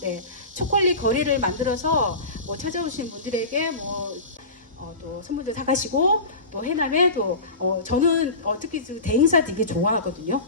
네, 초콜릿 거리를 만들어서 뭐 찾아오신 분들에게 또 선물도 사가시고 또 해남에 또 저는 특히 대행사 되게 좋아하거든요.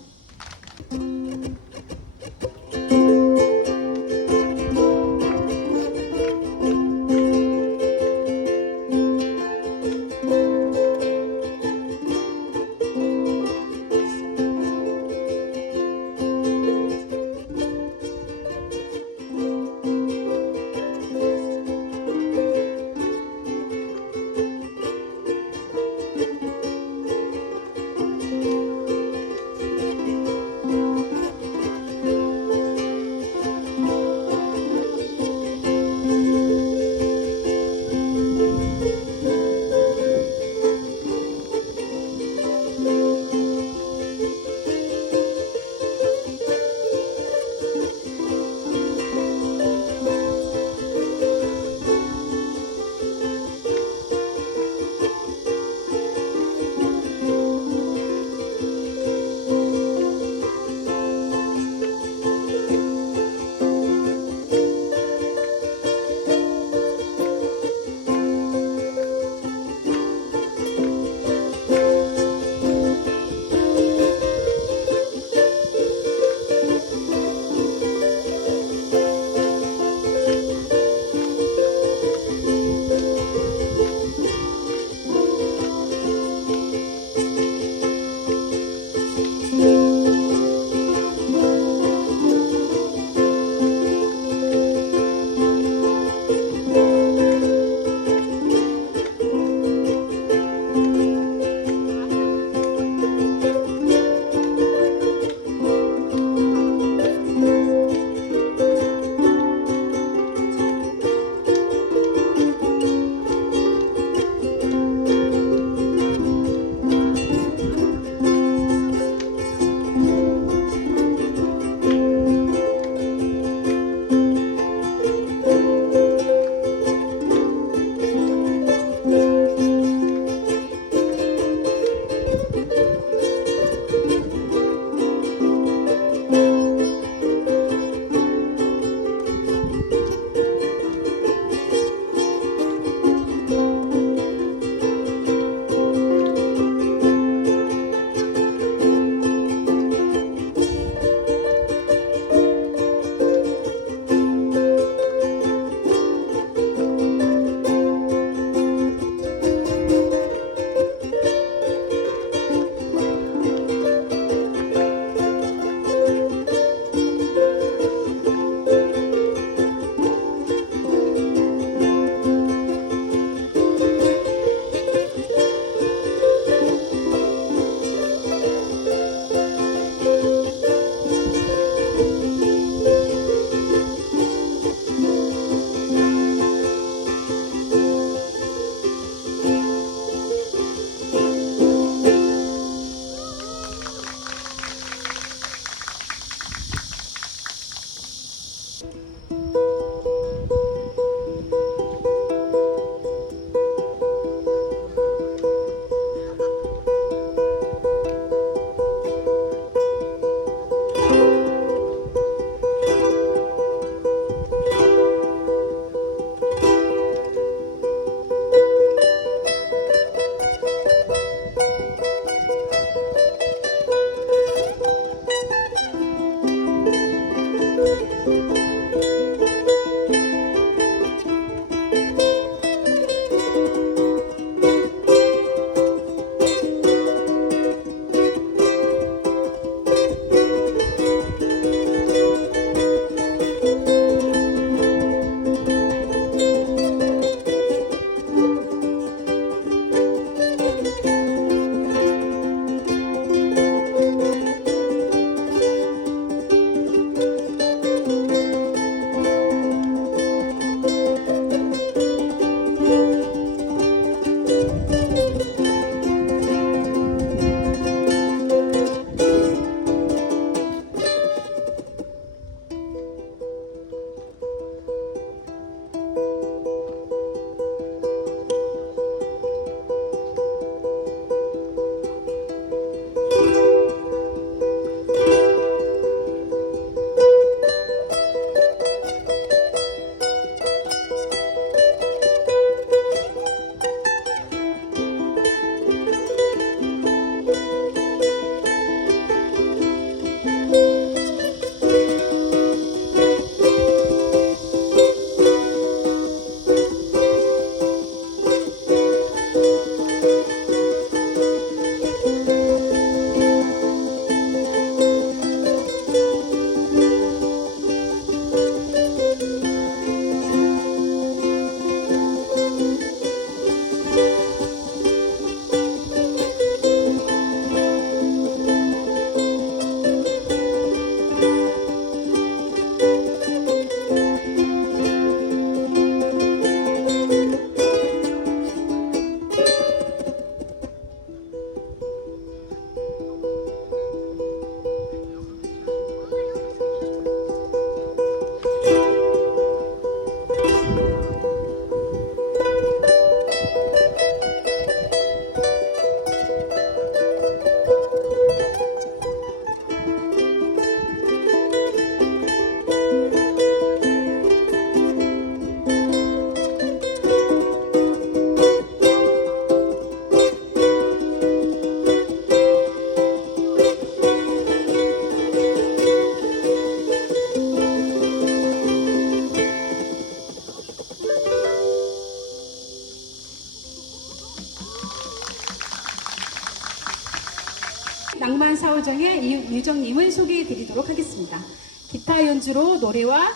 사오정의 유정님을 소개해 드리도록 하겠습니다. 기타 연주로 노래와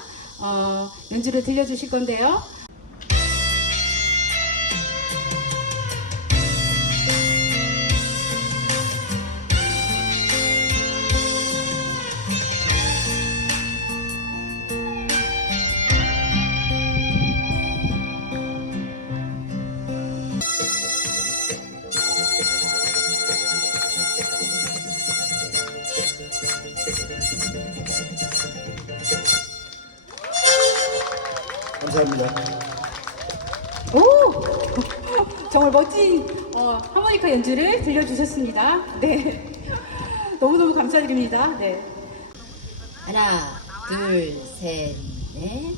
연주를 들려주실 건데요. 감사합니다. 오! 정말 멋진 하모니카 연주를 들려주셨습니다. 네. 너무너무 감사드립니다. 네. 하나, 둘, 셋, 넷.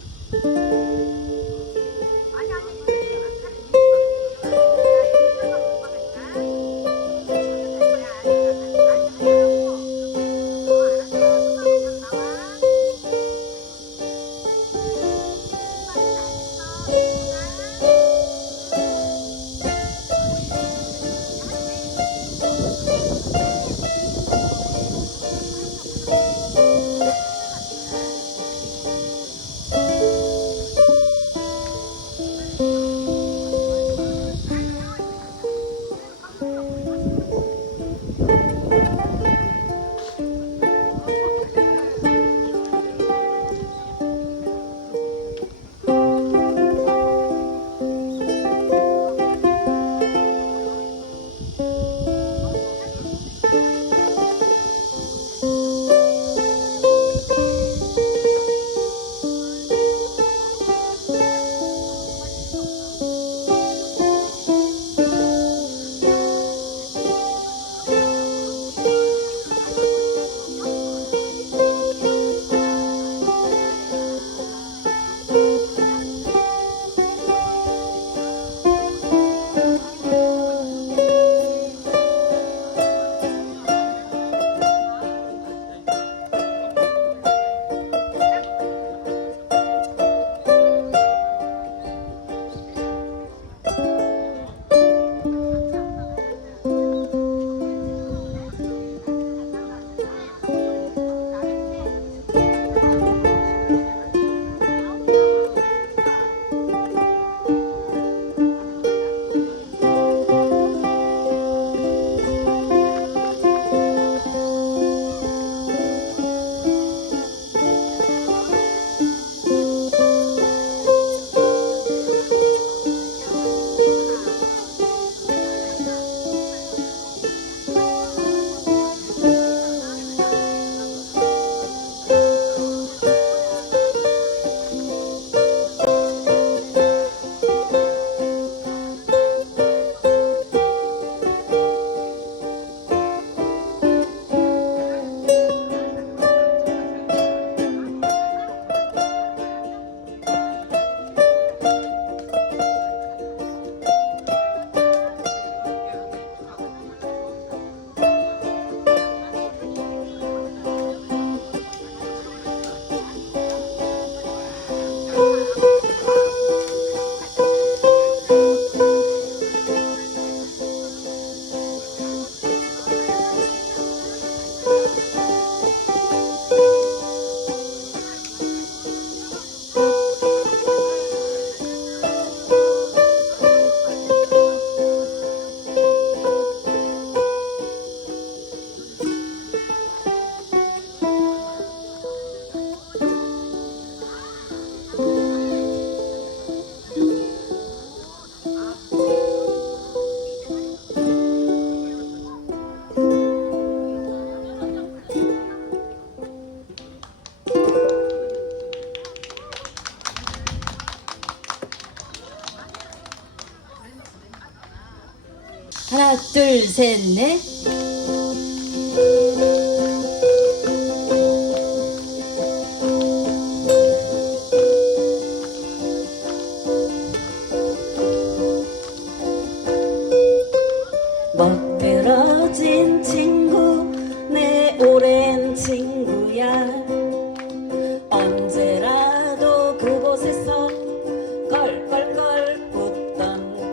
하나, 둘, 셋, 넷. 멋들어진 친구 내 오랜 친구야 언제라도 그곳에서 껄껄껄 웃던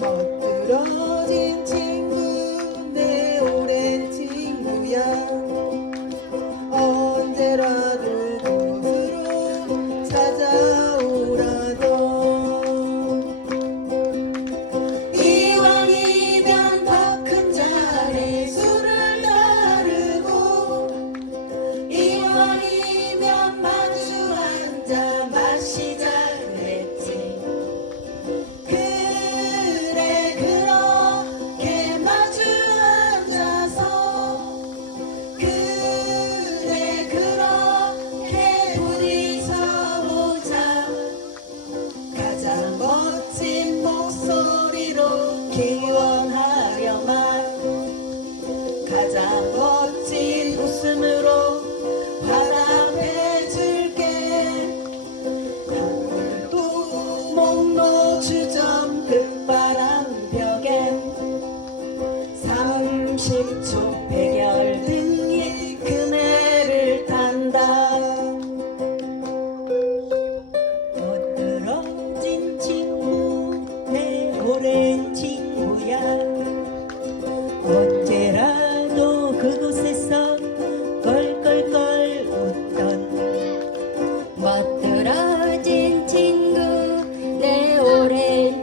멋들어진 친구 시작을 했지. 그래 그렇게 마주 앉아서 그래 그렇게 부딪혀보자. 가장 멋진 목소리로 기원하려만 가장 멋진 웃음으로 화답해줄게. 하늘도 못 놓주점 끝바람 벽엔 30초 백열등이 그네를 탄다. 멋들어진 친구 내 오랜 친구야. 언제라도 그곳에서 껄껄껄 웃던 멋들어진 친구 내 오랜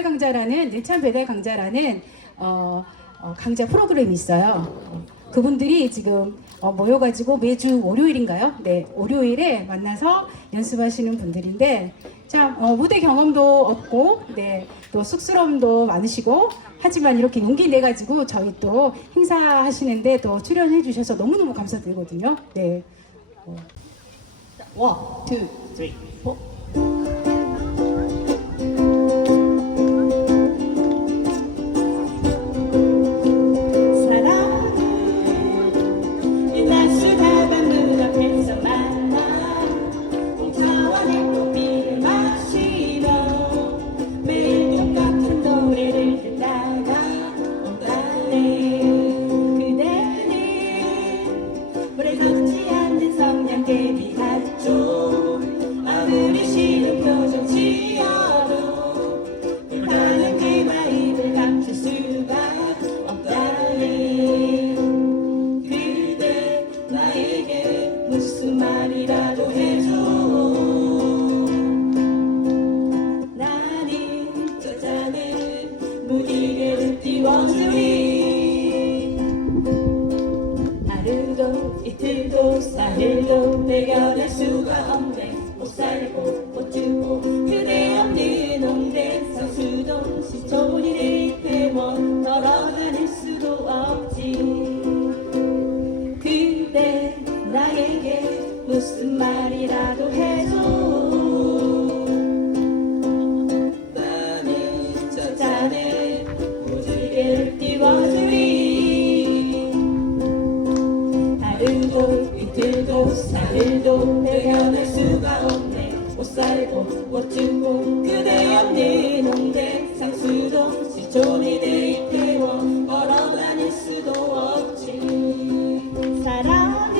배달 강자라는 내찬 배달 강자라는 강좌 프로그램이 있어요. 그분들이 지금 모여가지고 매주 월요일인가요? 네, 월요일에 만나서 연습하시는 분들인데 참 무대 경험도 없고 네, 또 쑥스러움도 많으시고 하지만 이렇게 용기 내 가지고 저희 또 행사하시는데 또 출연해 주셔서 너무너무 감사드리거든요. 네. 원, 투, 쓰리, 포. 사랑은 유난수 다방 눈앞에서 만나 공차와 내꽃비를 마시며 매일 똑같은 노래를 듣다가 오다네 그대는 오래 걷지 않는 성냥개비 같죠 아무리 싫은 표정 지어도 불타는 그 마음을 감출 수가 없다네 그대 나에게 무슨 말이라도 해줘 나는 저 잔에 무지개를 띄워주리 하루도 이틀도 사흘도 배겨낼 수가 없네 못 살고 못 죽고 그대 없는 온대서 수동 시초리를 태워 걸어다닐 수도 없지 그대 나에게 무슨 말이라도 해줘 나는 저 잔에 무지개를 띄워주리 하루도 이틀도 사흘도 배겨낼 수가 없네 못 살고 못 죽고 그대 없는 온대 상수동 시초리들이 태워 걸어다닐 수도 없지 사랑은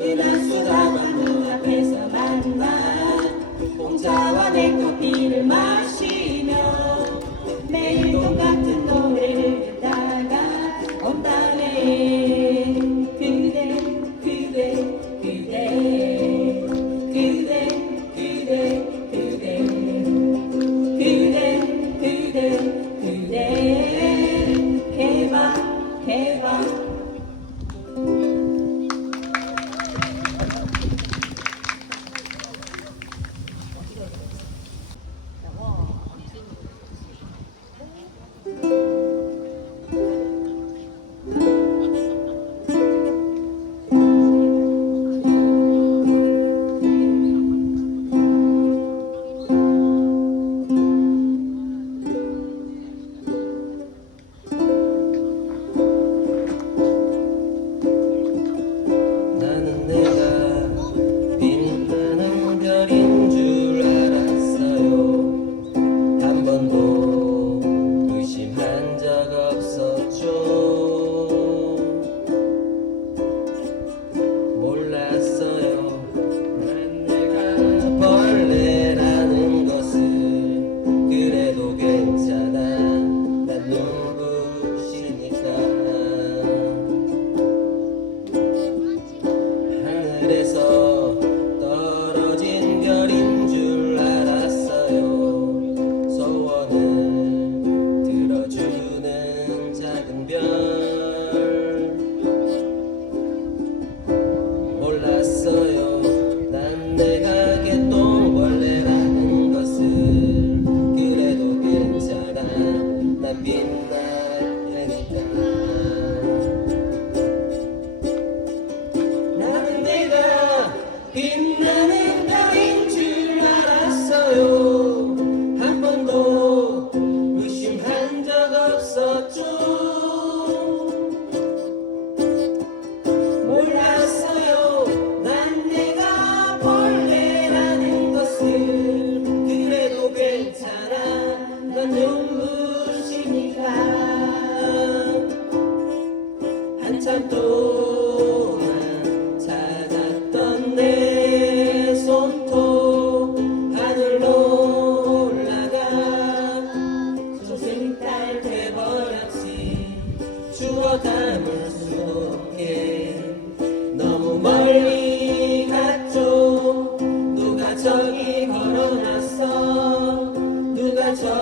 은하수가 눈앞에서 만나 공차와 내커피를 마시며 매일 똑같은 노래를 듣다가 온다네 그대 그대 그대 그대 그대 그대 그대 그대 그대 해봐 해봐 나는 내가 빛나는 별인 줄 알았어요 한 번도 의심한 적 없었죠 몰랐어요 난 내가 벌레라는 것을 그래도 괜찮아 난 눈부시니까 하늘에서 떨어진 별인 줄 알았어요 소원을 들어주는 작은 별 몰랐어요 난 내가 개똥벌레라는 것을 그래도 괜찮아 난 빛날 테니까 나는 내가 빛나는 별인 줄 알았어요 한 번도 의심한 적 없었죠 몰랐어요 난 내가 벌레라는 것을 그래도 괜찮아 넌 눈부시니까 한참 동안 찾았던 내 손톱 하늘로 올라가 소생딸 돼버렸지 주워 담을 수 없게 너무 멀리 갔죠 누가 저기 걸어놨어 누가 저기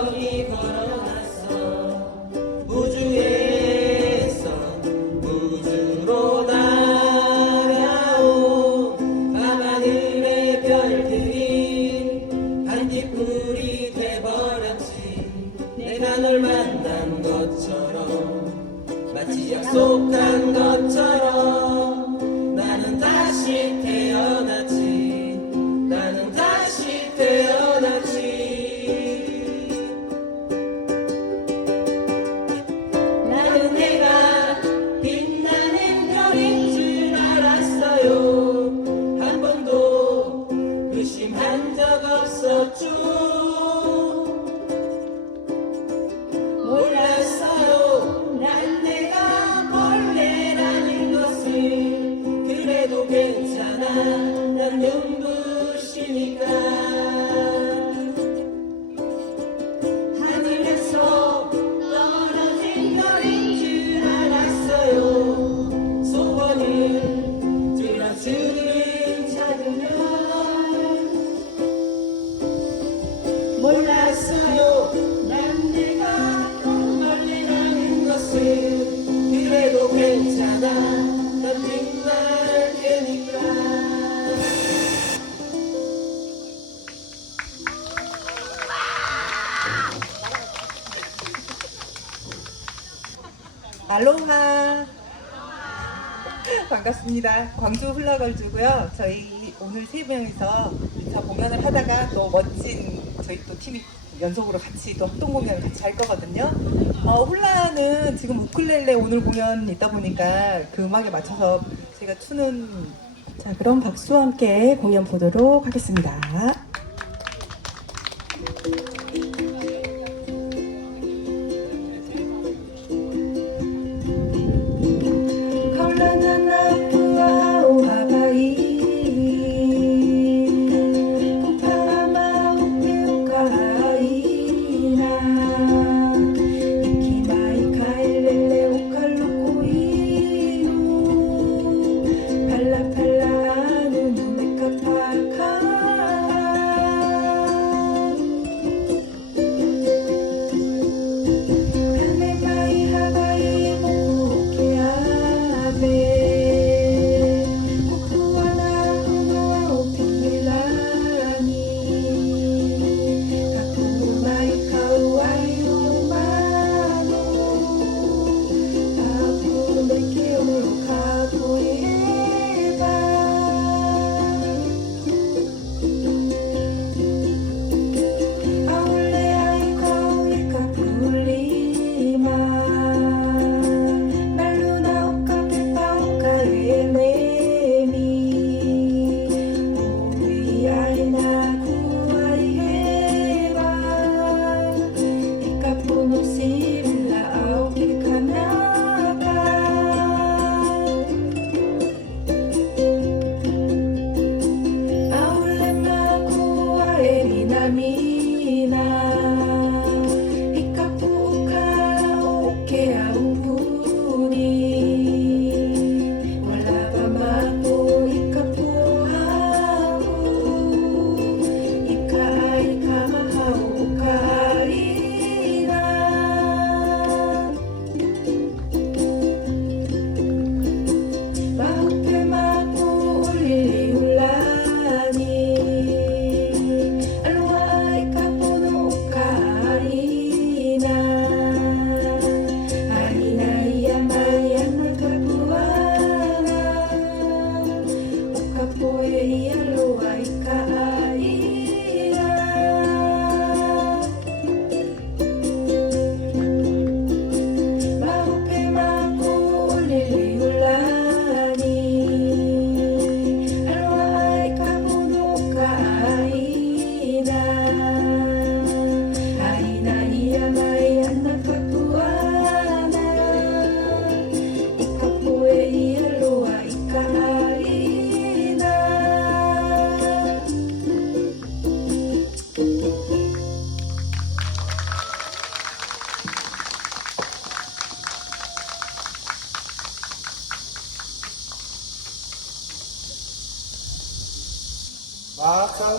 알로하. 반갑습니다. 광주 훌라걸즈고요. 저희 오늘 세 명이서 인사 공연을 하다가 또 멋진 저희 또 팀이 연속으로 같이 또 합동 공연을 같이 할 거거든요. 훌라는 지금 우쿨렐레 오늘 공연 있다 보니까 그 음악에 맞춰서 제가 추는. 자, 그럼 박수와 함께 공연 보도록 하겠습니다.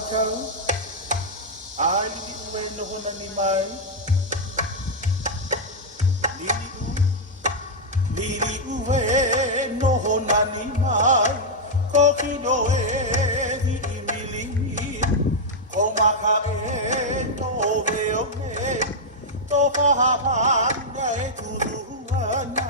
Makau ai li uwe no hona ni mai lili uwe no hona ni mai ko kino e hi imili ko maka e no ve o me to pa ha pa e tu tu ana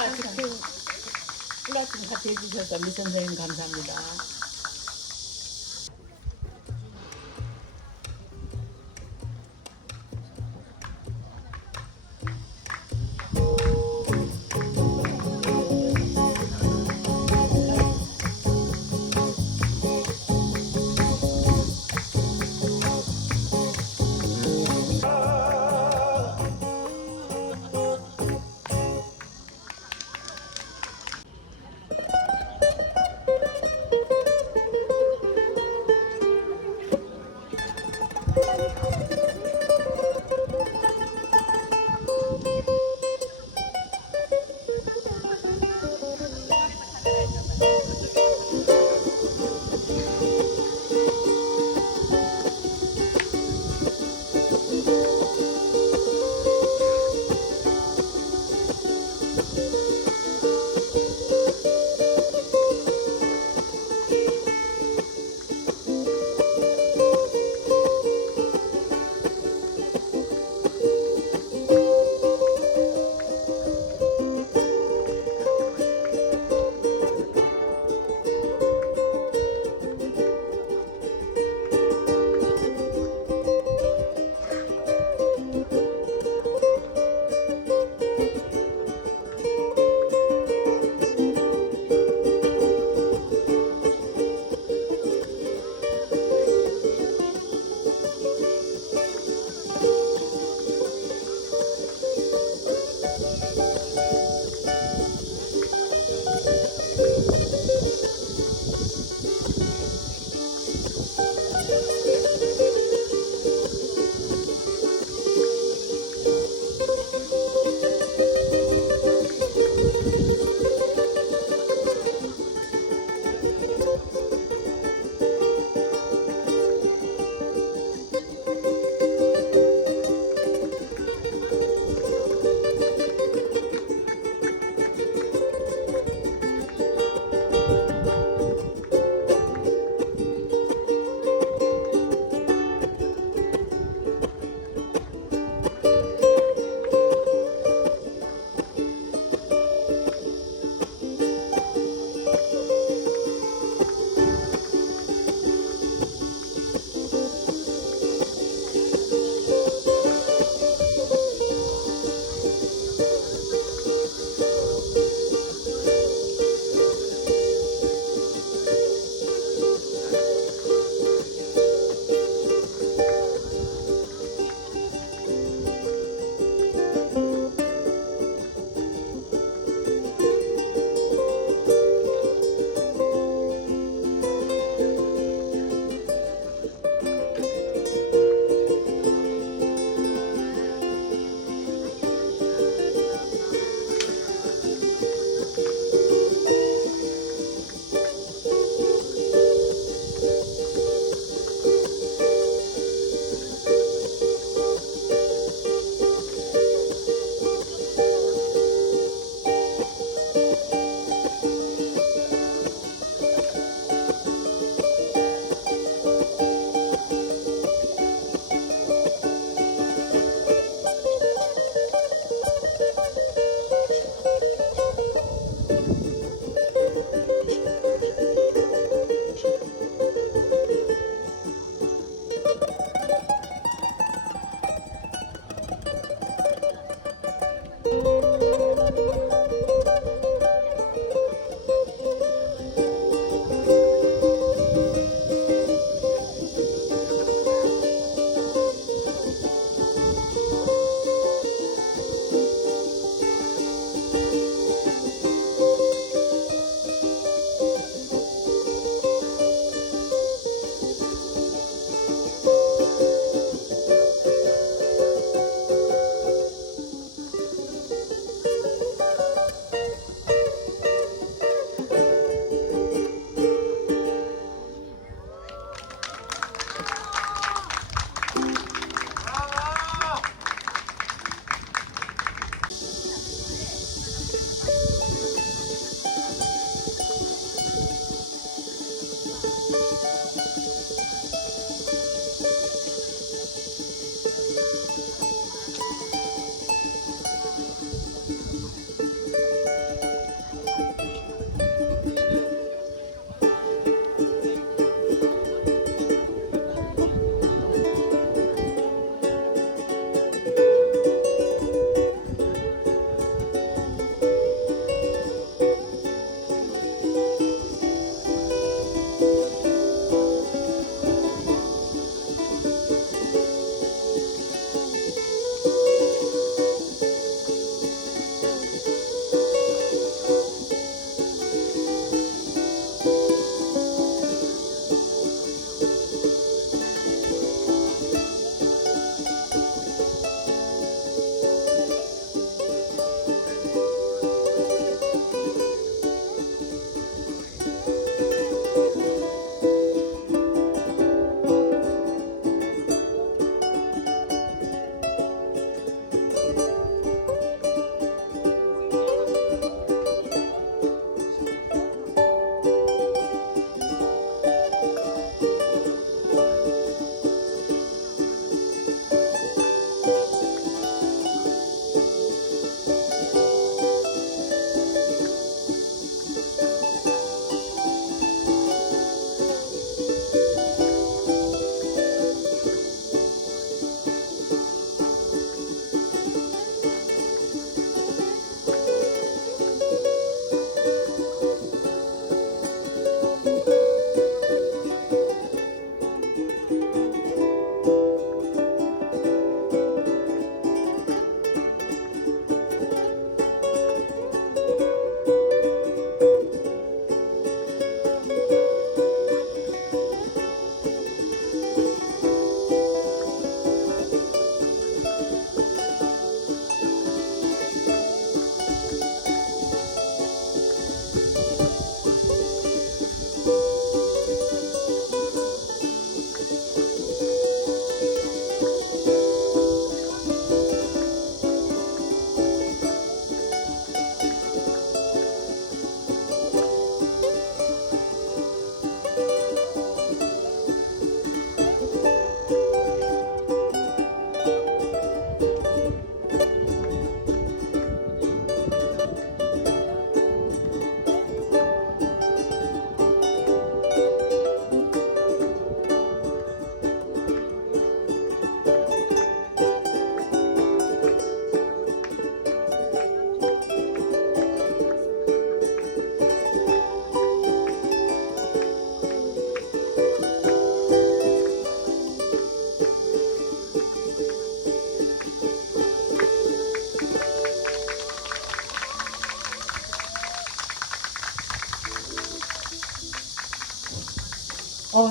훌라 지킴 훌라 지킴 같이 해주셔서 미 선생님 감사합니다.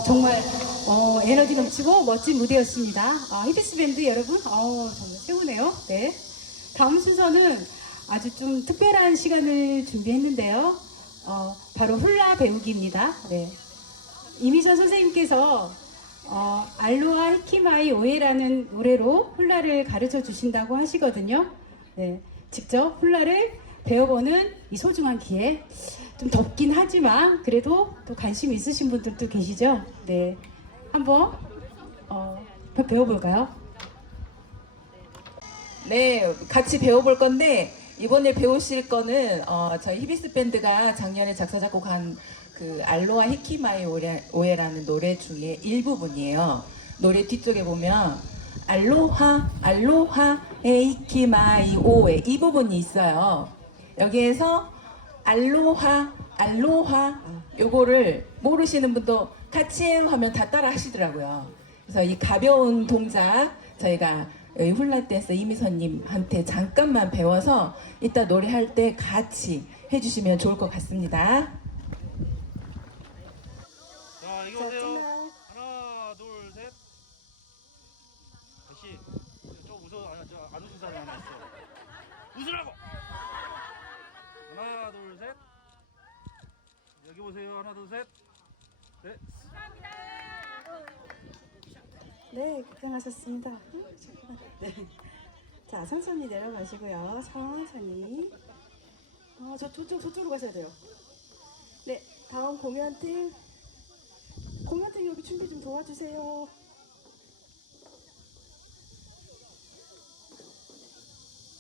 정말 에너지 넘치고 멋진 무대였습니다. 히비스 밴드 여러분, 정말 최고네요. 네. 다음 순서는 아주 좀 특별한 시간을 준비했는데요. 바로 훌라 배우기입니다. 네. 이미선 선생님께서 알로하 히키마이 오에라는 노래로 훌라를 가르쳐 주신다고 하시거든요. 네. 직접 훌라를 배워보는 이 소중한 기회. 좀 덥긴 하지만 그래도 또 관심 있으신 분들도 계시죠? 네. 한번 배워볼까요? 네, 같이 배워볼 건데 이번에 배우실 거는 저희 히비스 밴드가 작년에 작사 작곡한 그 알로하 히키마이 오에라는 노래 중에 일부분이에요. 노래 뒤쪽에 보면 알로하 알로하 히키마이 오에 이 부분이 있어요. 여기에서 알로하 알로하 요거를 모르시는 분도 같이 하면 다 따라 하시더라고요. 그래서 이 가벼운 동작 저희가 여기 훌라 댄스 이미선님한테 잠깐만 배워서 이따 노래할 때 같이 해주시면 좋을 것 같습니다. 자, 이거 보세요. 하나, 둘, 셋. 다시. 좀 웃어. 안 웃은 사람이 하나 있어. 웃으라고! 하나, 둘, 셋. 여기 보세요. 하나, 둘, 셋. 네. 네, 고생하셨습니다. 네. 자, 천천히 내려가시고요. 천천히. 저쪽으로 가셔야 돼요. 네, 다음 공연팀 여기 준비 좀 도와주세요.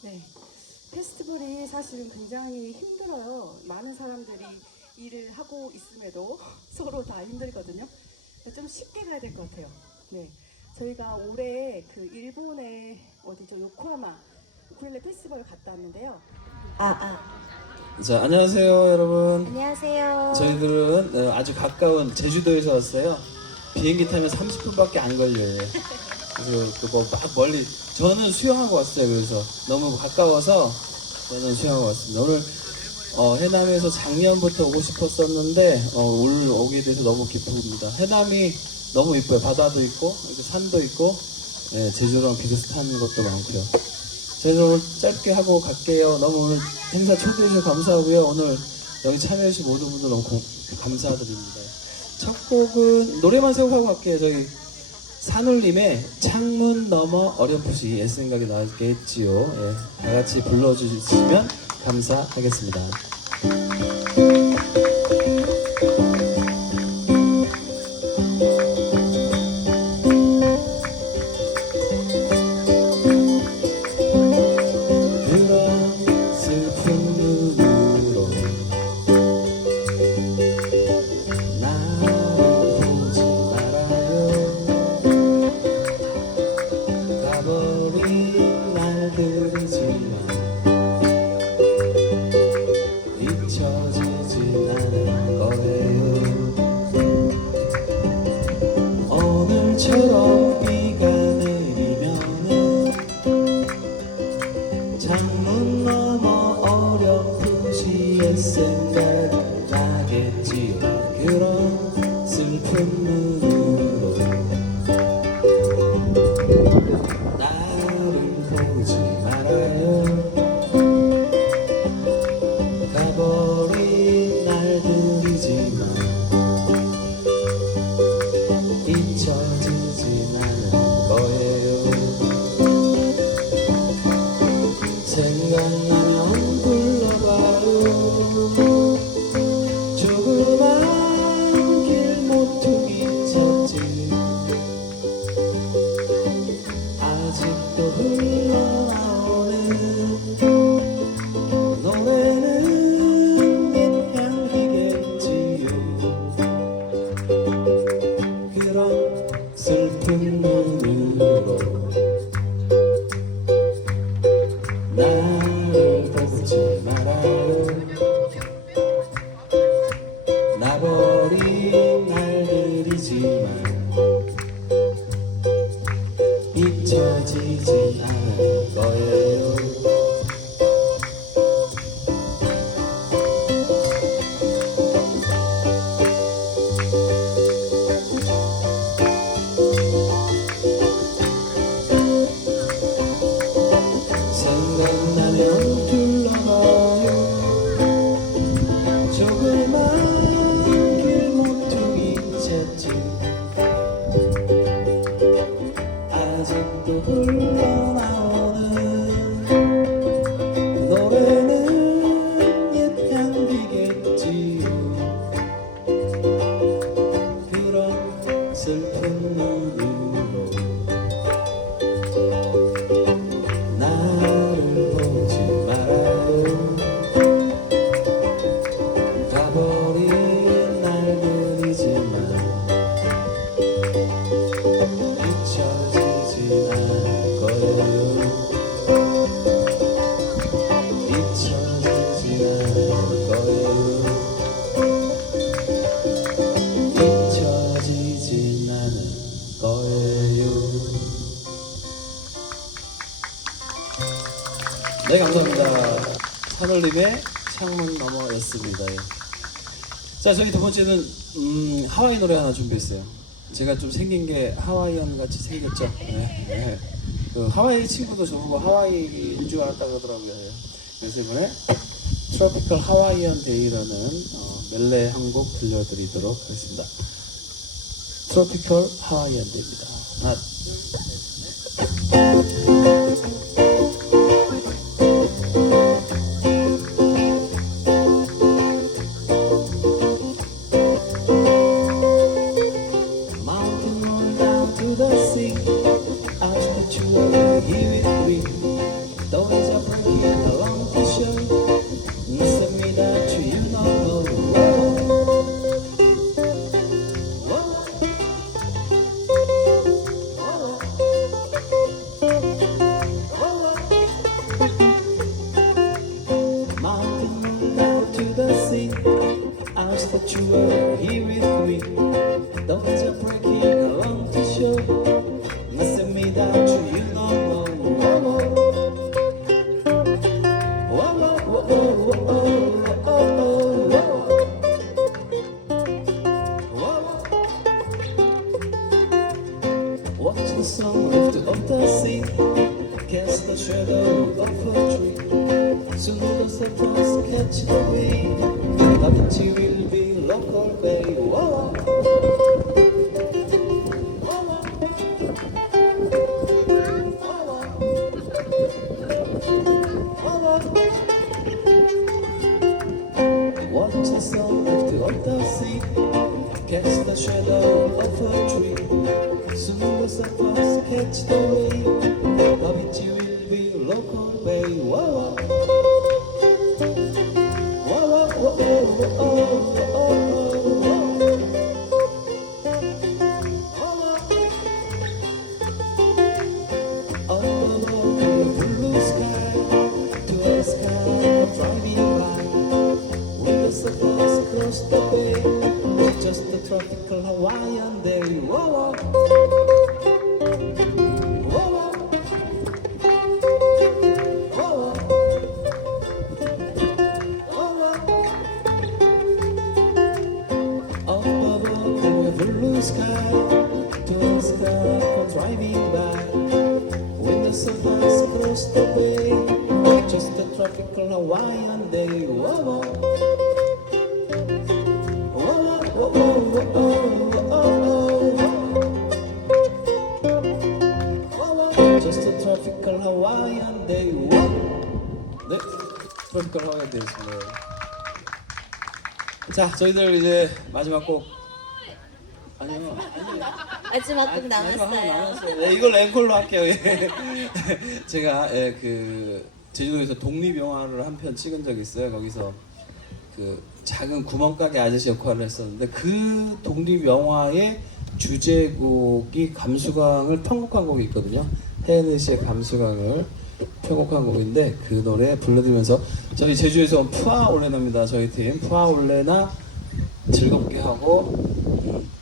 네, 페스티벌이 사실은 굉장히 힘들어요. 많은 사람들이 일을 하고 있음에도 서로 다 힘들거든요. 좀 쉽게 가야 될 것 같아요. 네, 저희가 올해 그 일본의 어디죠? 요코하마 우쿨렐레 페스티벌 갔다 왔는데요. 자, 안녕하세요, 여러분. 안녕하세요. 저희들은 아주 가까운 제주도에서 왔어요. 비행기 타면 30분밖에 안 걸려요. 그래서 그거 막 멀리, 저는 수영하고 왔어요. 그래서 너무 가까워서 저는 수영하고 왔습니다. 오늘 해남에서 작년부터 오고 싶었었는데 오늘 오게 돼서 너무 기쁩니다. 해남이 너무 이뻐요. 바다도 있고 이렇게 산도 있고, 예, 제주랑 비슷한 것도 많고요. 저희는 오늘 짧게 하고 갈게요. 너무 오늘 행사 초대해 주셔서 감사하고요. 오늘 여기 참여해 주신 모든 분들 너무 감사드립니다. 첫 곡은 노래만 생각하고 갈게요. 저희 산울림의 창문 너머 어렴풋이 옛 생각이 나게 했지요. 예, 다 같이 불러주시면 감사하겠습니다. 오늘처럼 비가 내리면은 창문 너머 어렴풋이 옛 생각이 나겠지요. 그런 슬픈 눈으로 나를 보지 말아요. 가버린 날들이지만 잊혀지진 않을 거예요. 생각나면 불러봐요. 조그만 길 모퉁이 쳤지 아직도 흘러나오는 노래는 옛 향기겠지요. 그런 슬픈 눈으로 나를 보지 말아요. 나버린 날들이지만 잊혀지진 않을 거예요. 산울림의 창문 너머였습니다. 예. 자, 저희 두 번째는 하와이 노래 하나 준비했어요. 제가 좀 생긴 게 하와이안 같이 생겼죠. 네, 네. 그 하와이 친구도 저보고 하와이인 줄 알았다 그러더라고요. 그래서 이번에 트로피컬 하와이안 데이라는 멜레 한 곡 들려드리도록 하겠습니다. 트로피컬 하와이안 데이입니다. 하나, Mountain on down to the sea. I wish that you were here with me. The winds are breaking along the shore. Listen me that you know. Mountain on down to the sea. I wish that you were here with me. The winds are breaking along the shore. Listen me that you know. Watch the sun lift up the sea, cast the shadow of a tree. Soon the surprise catch the wind, that you will be local bay. Whoa. Watch the sun lift up the sea, cast the shadow of a tree. Soon the surprise catch the wave, the beach will be local bay. Whoa, whoa, whoa, whoa, up above the blue sky, to a sky driving by. When the surprise across the bay, just a tropical Hawaiian day. Whoa, up above the blue sky, to a sky for driving by. When the surprise across the bay, just a tropical Hawaiian day. Whoa, just a tropical Hawaiian day. 네, 트로피컬 하와이안 데이였습니다. 자, 저희들 이제 마지막 곡. 아니요. 마지막 곡 하나 남았어요. 남았어요. 네, 이걸 앵콜로 할게요. 예. 제가 그 제주도에서 독립 영화를 한 편 찍은 적이 있어요. 거기서 그 작은 구멍가게 아저씨 역할을 했었는데 그 독립 영화의 주제곡이 감수광을 편곡한 곡이 있거든요. 혜은이 씨의 감수광을 편곡한 곡인데 그 노래 불러드리면서 저희 제주에서 온 푸아올레나입니다. 저희 팀 푸아올레나 즐겁게 하고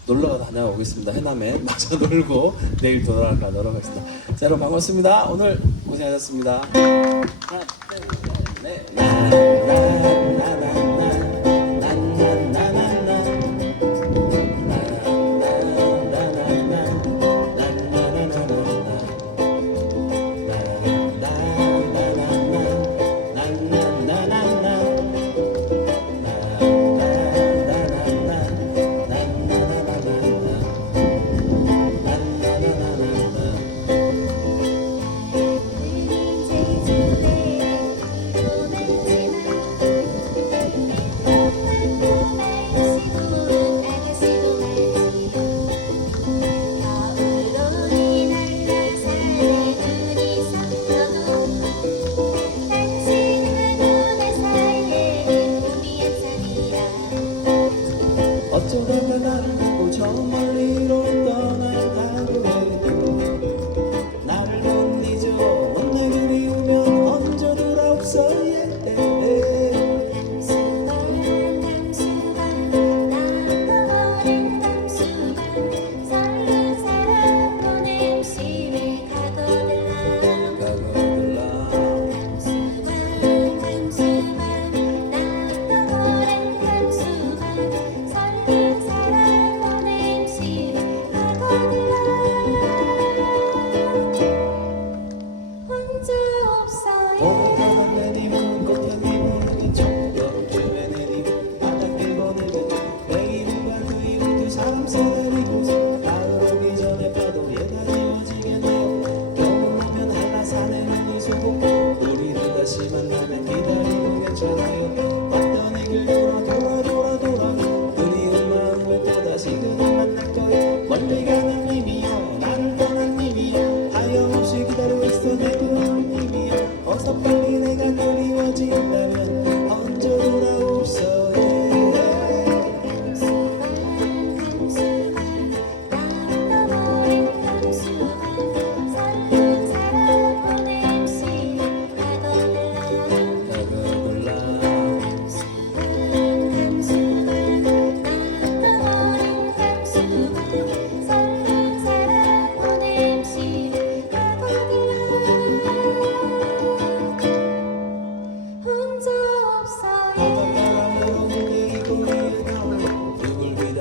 놀러 다녀오겠습니다. 해남에 마저 놀고 내일 돌아가도록 하겠습니다. 자, 여러분 반갑습니다. 오늘 고생하셨습니다. 하나, 둘, 셋, 넷.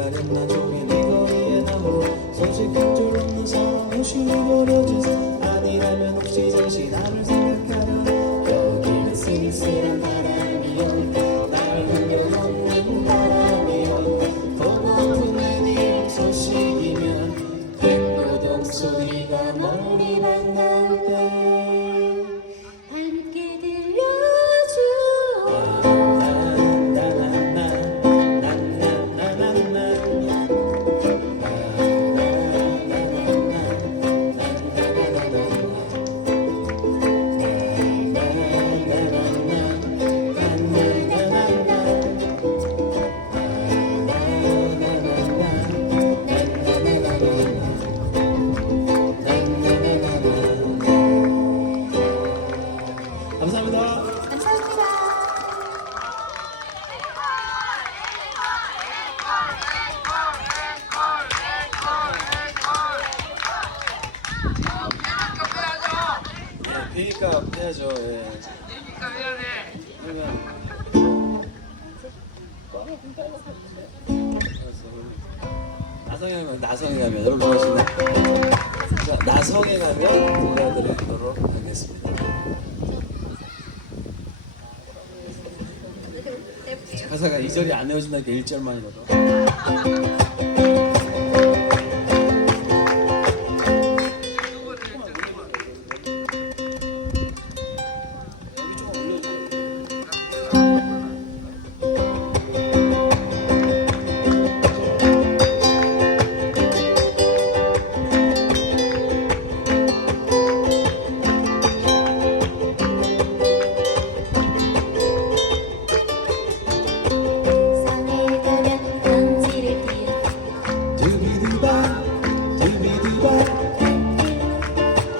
기다렸나 종일 이 거리에 나무 소식 한 줄 없는 사람 혹시 버려진 아니라면 혹시 잠시 나를 생각하려 여기는 쓸쓸한 바람이여 날 흥겨없는 바람이여 고마운 내님 소식이면 백노동 소리가 멀리 만날 때 함께 들려줘 감사합니다. 비행기값 해야죠. 예. 비행기값 해야 돼. 그러면 나성에 가면 여러분 오시나? 자, 나성에 가면 들려드리도록 하겠습니다. 가사가 2절이 안 외워진다니까 1절만이라도. 산에 가면 먼지를 띄워 두비두바 두비두바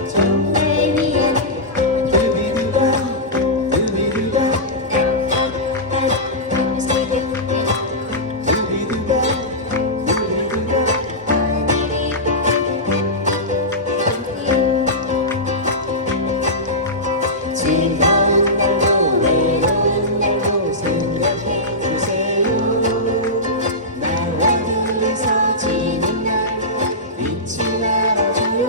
정말 위에 두비두바 두비두바 따뜻한 시계 두비두바 두비두바 즐거운 날도 외로운 날도 생각해 주세요. 나와 둘이서 지는 날 잊지 말아줘요.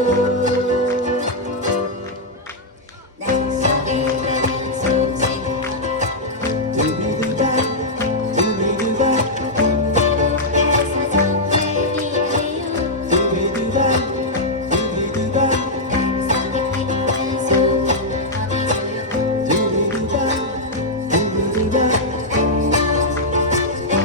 나성에 가면 소식 두비두바 두비두바 가서 선물이에요 두비두바 두비두바 산에 깊은 소리 두비두바 두비두바 두비두바 두비두바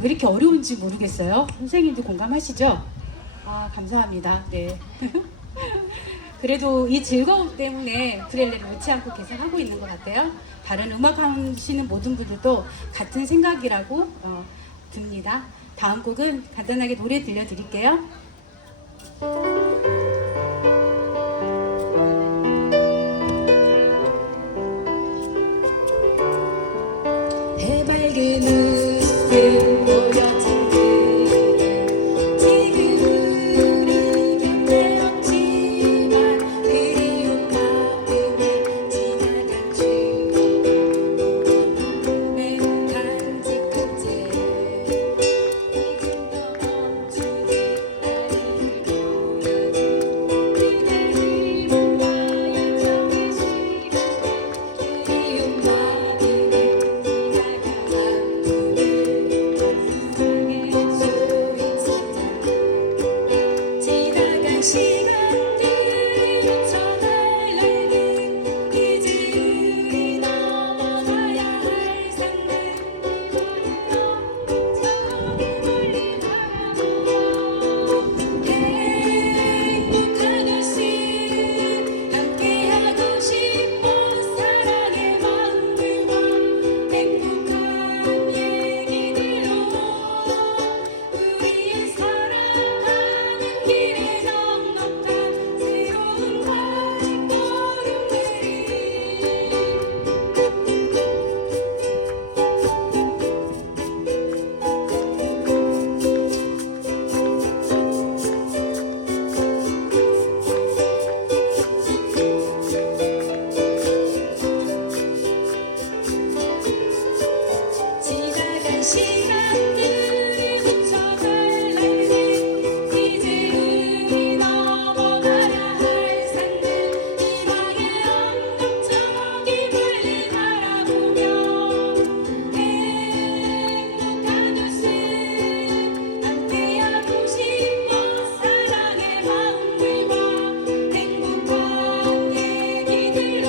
왜 이렇게 어려운지 모르겠어요. 선생님도 공감하시죠? 아, 감사합니다. 네. 그래도 이 즐거움 때문에 우쿨렐레를 놓지 않고 계속 하고 있는 것 같아요. 다른 음악 하시는 모든 분들도 같은 생각이라고 듭니다. 다음 곡은 간단하게 노래 들려드릴게요. 해맑은 웃음 보여준 그대 지금 우리 곁에 없지만 그리운 마음을 지나간 추억의 간직한 채 지금 더 멈추지 않을 노래도 그대를 보아 약속의 시간 그리운 마음을 지나간 시간들을 묻혀달라는 이제 우리 넘어가야 할 산들 저기 멀리 바라보며 행복한 웃음 함께하고 싶어 사랑의 마음들과 행복한 얘기들로 우리의 살아가는 길에 넉넉한 새로운 발걸음들이 지나간 시간들을 묻혀달라는 이제 우리 넘어가야 할 산들 희망의 언덕 저기 멀리 바라보며 행복한 웃음 함께하고 싶어 사랑의 마음들과 행복한 얘기들로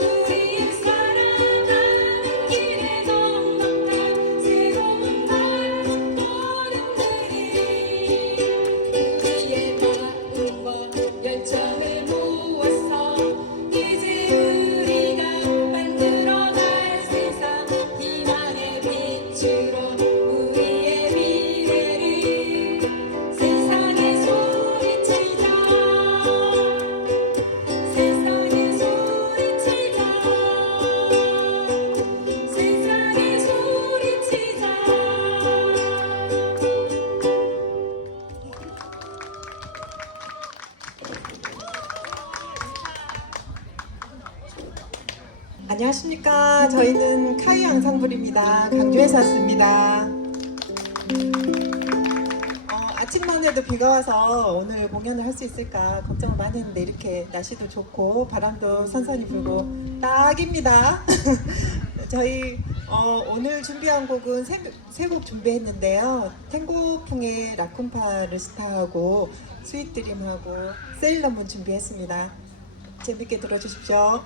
우리의 살아가는 길에 넉넉한 새로운 발걸음들이 우리의 마음과 열정을 모아서 이제 우리가 만들어갈 세상 희망의 빛으로 우리의 미래를 세상에 소리치자 세상에 소리치자 세상에 소리치자 안녕하십니까. 저희는 카이 앙상블입니다. 강주에서 왔습니다. 아침만 해도 비가 와서 오늘 공연을 할 수 있을까 걱정을 많이 했는데 이렇게 날씨도 좋고 바람도 선선히 불고 딱입니다. 저희 오늘 준비한 곡은 세 곡 준비했는데요. 탱고풍의 라쿤파를 스타하고 스윗드림하고 세일러문 준비했습니다. 재밌게 들어주십시오.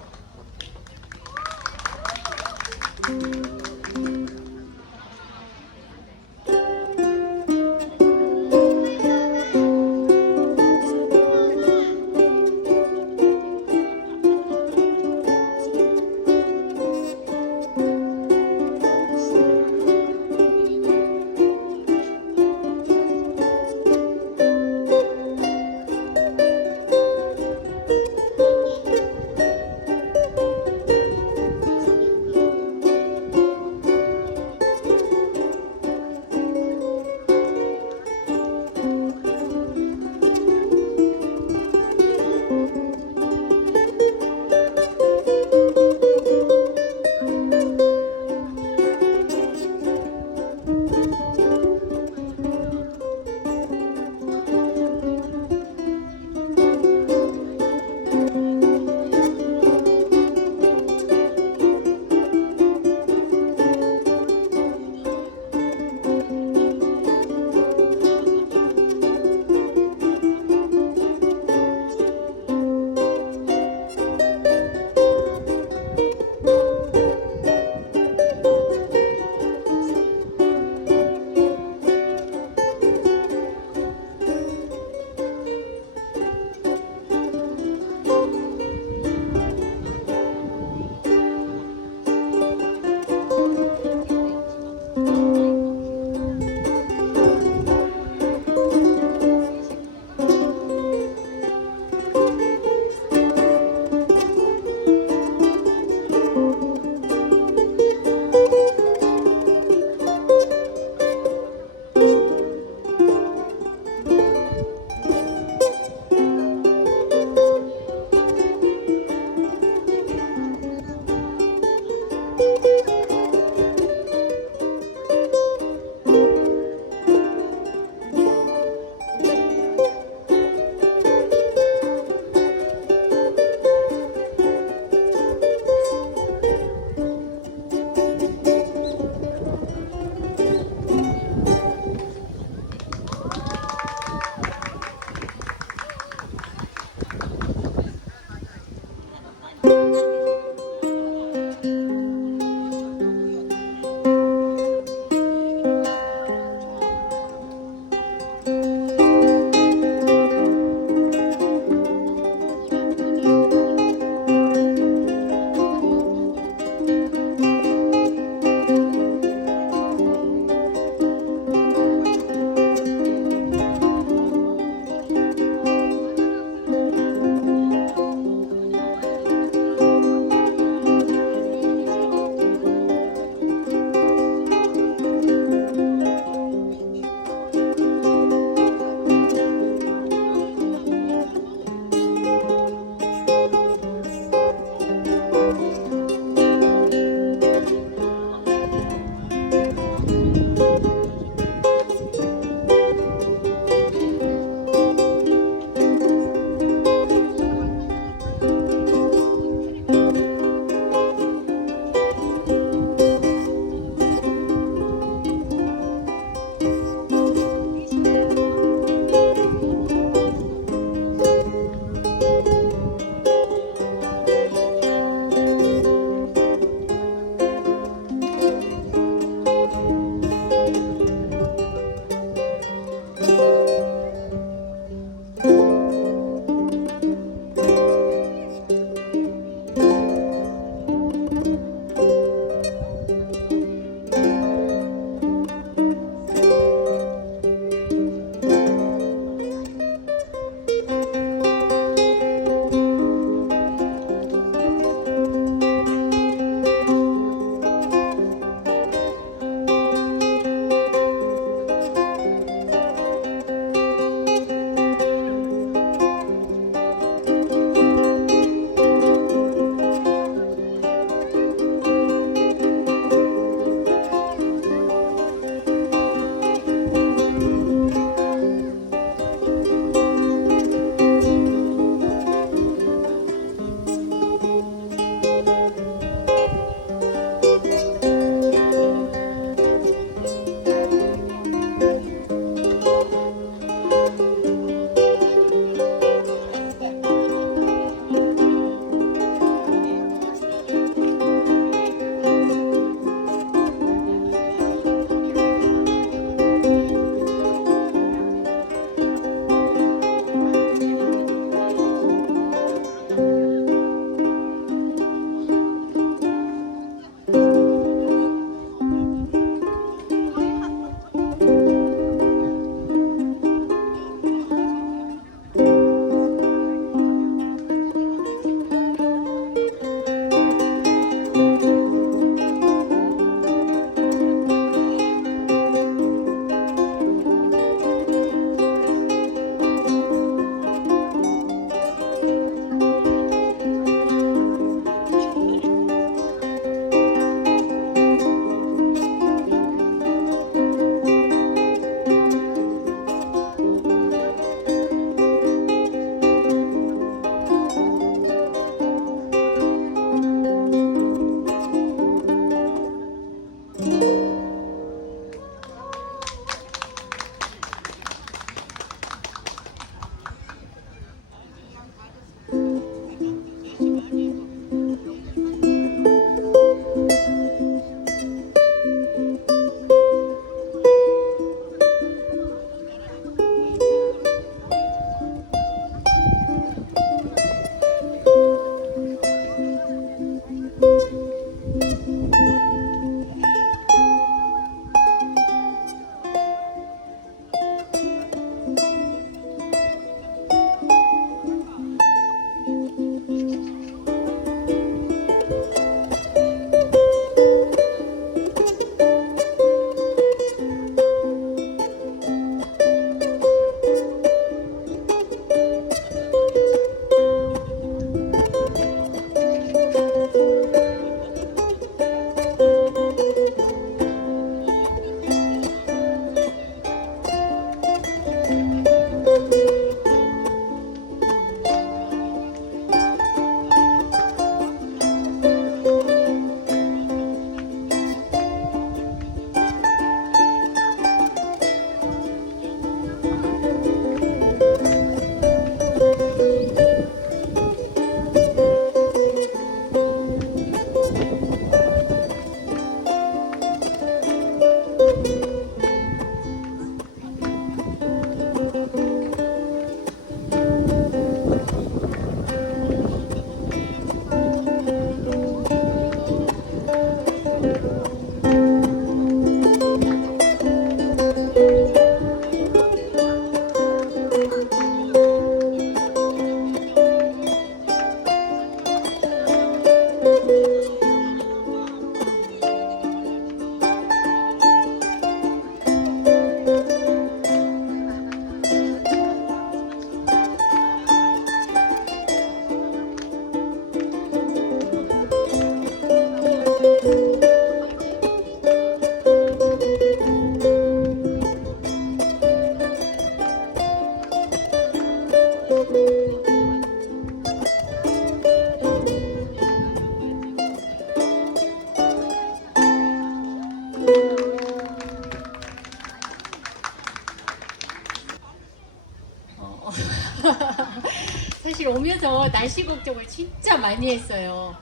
오면서 날씨 걱정을 진짜 많이 했어요.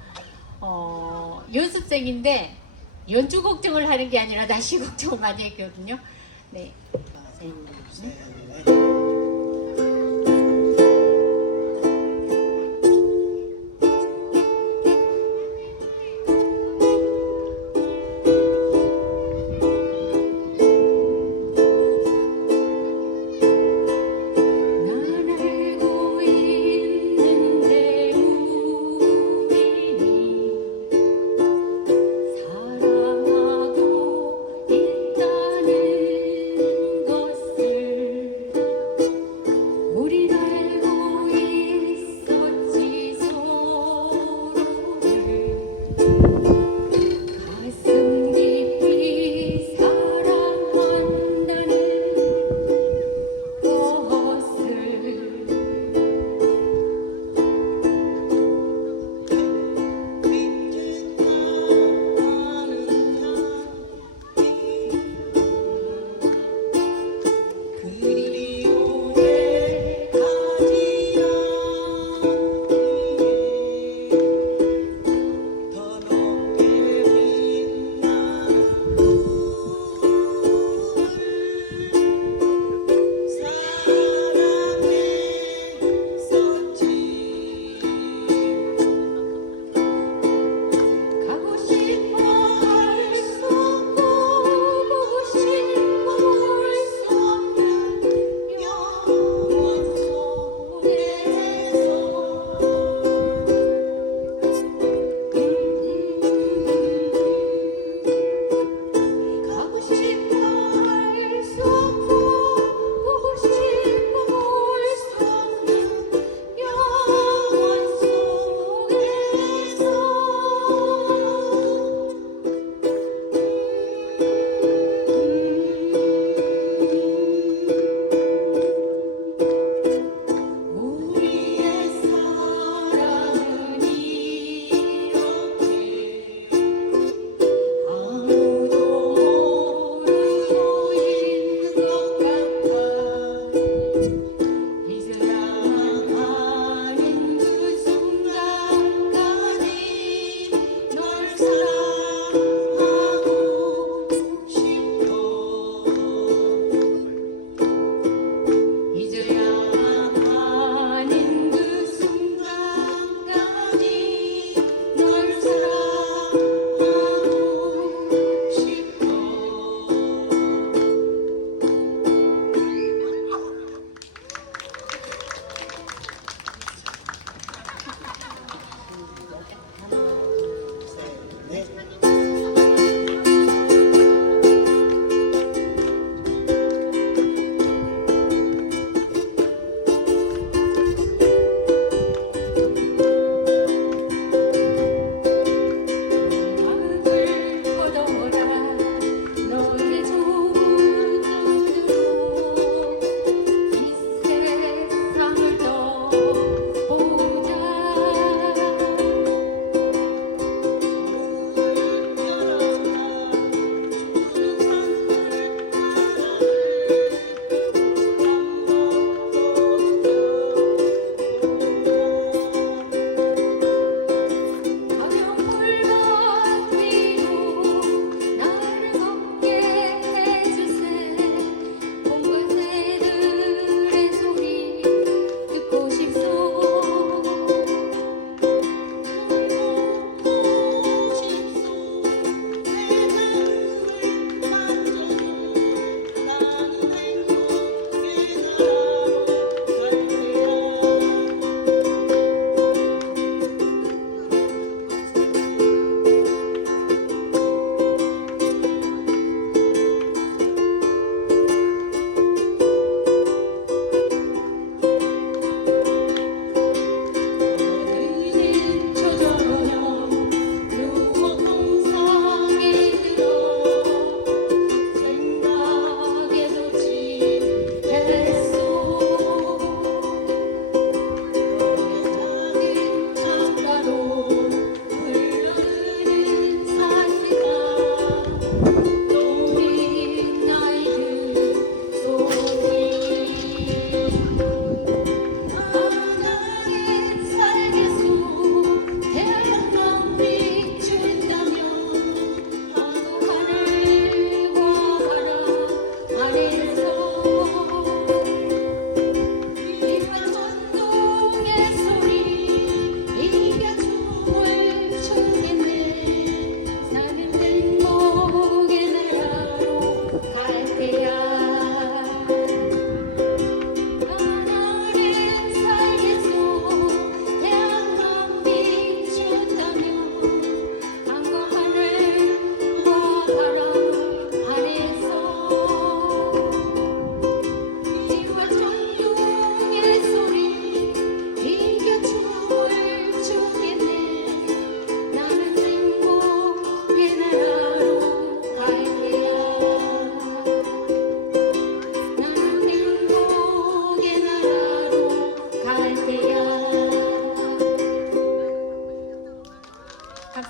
연습생인데 연주 걱정을 하는 게 아니라 날씨 걱정을 많이 했거든요. 네. 난 알고 있는데 우리는 사랑하고 있다는 것을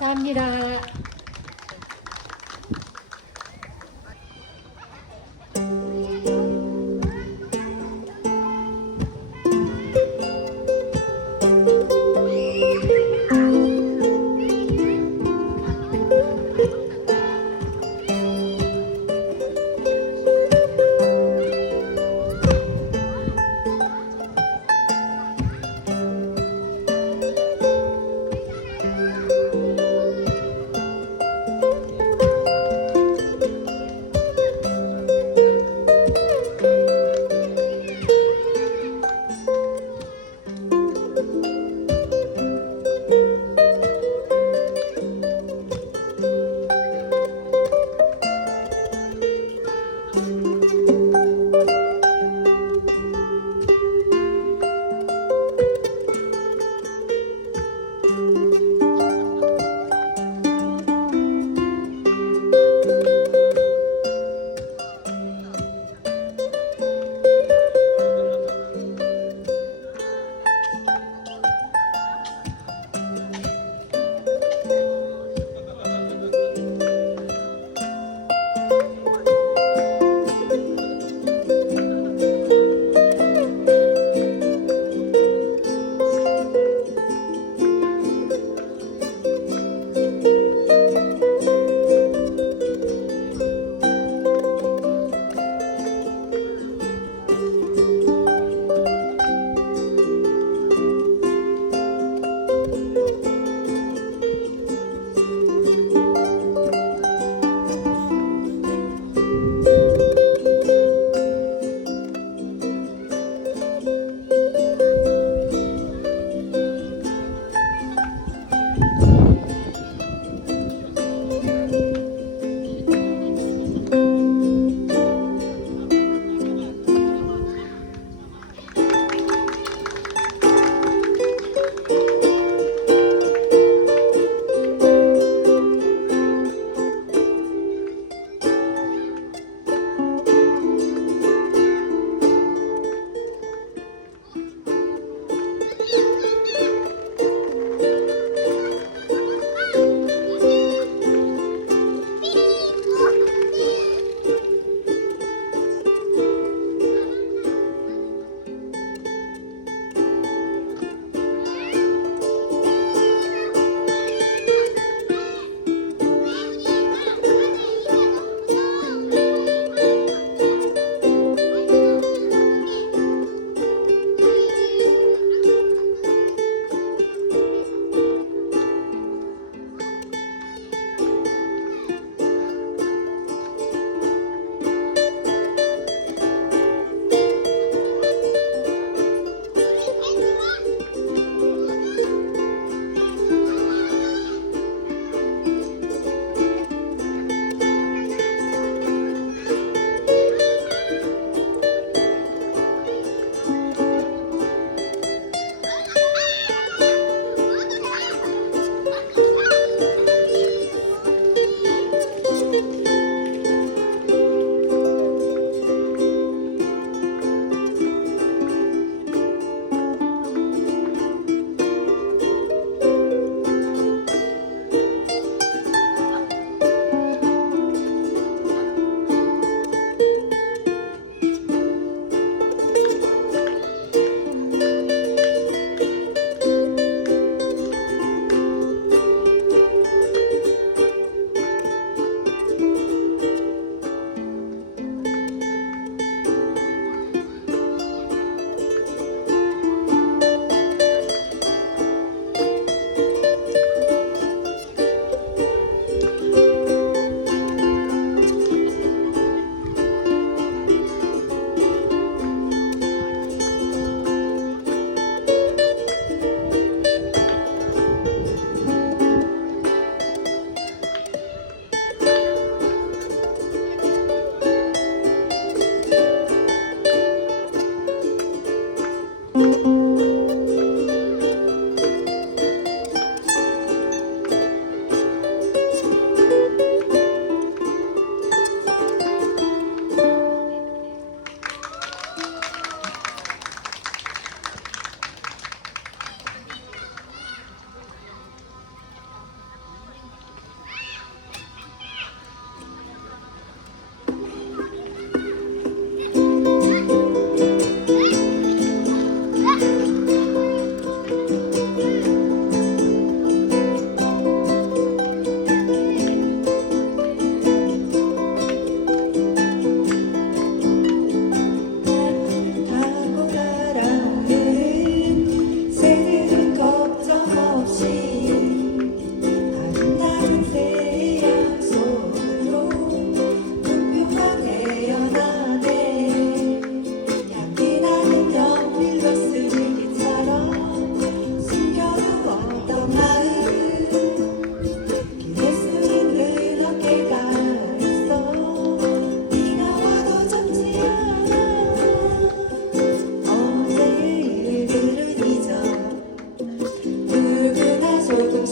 감사합니다.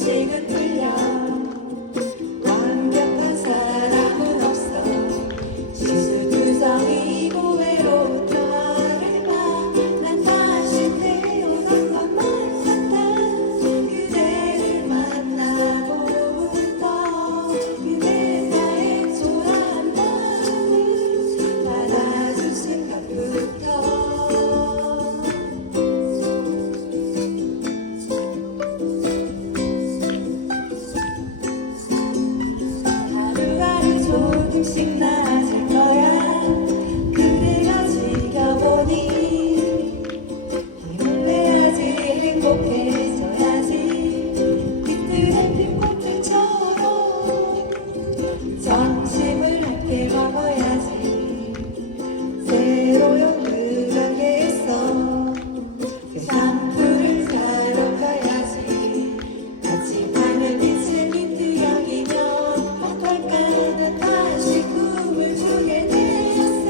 방식은 틀려 완벽한 사람은 없어 실수투성이고 외로운 나를 난 다시 태어난 것만 같아 그대를 만나고부터 그대 나의 초라한 마음을 받아줄 생각부터 하루하루 조금씩 나아질 거야 그대가 지켜보니 힘을 내야지 행복해져야지 깃들한 빈꽃들처럼 점심을 함께 먹어야지 새로 연극한 게 있어 세상 풀을 사러 가야지 같이 하늘 빛을 민트여기면 어떨까 난 다시 꿈을 꾸게 되었어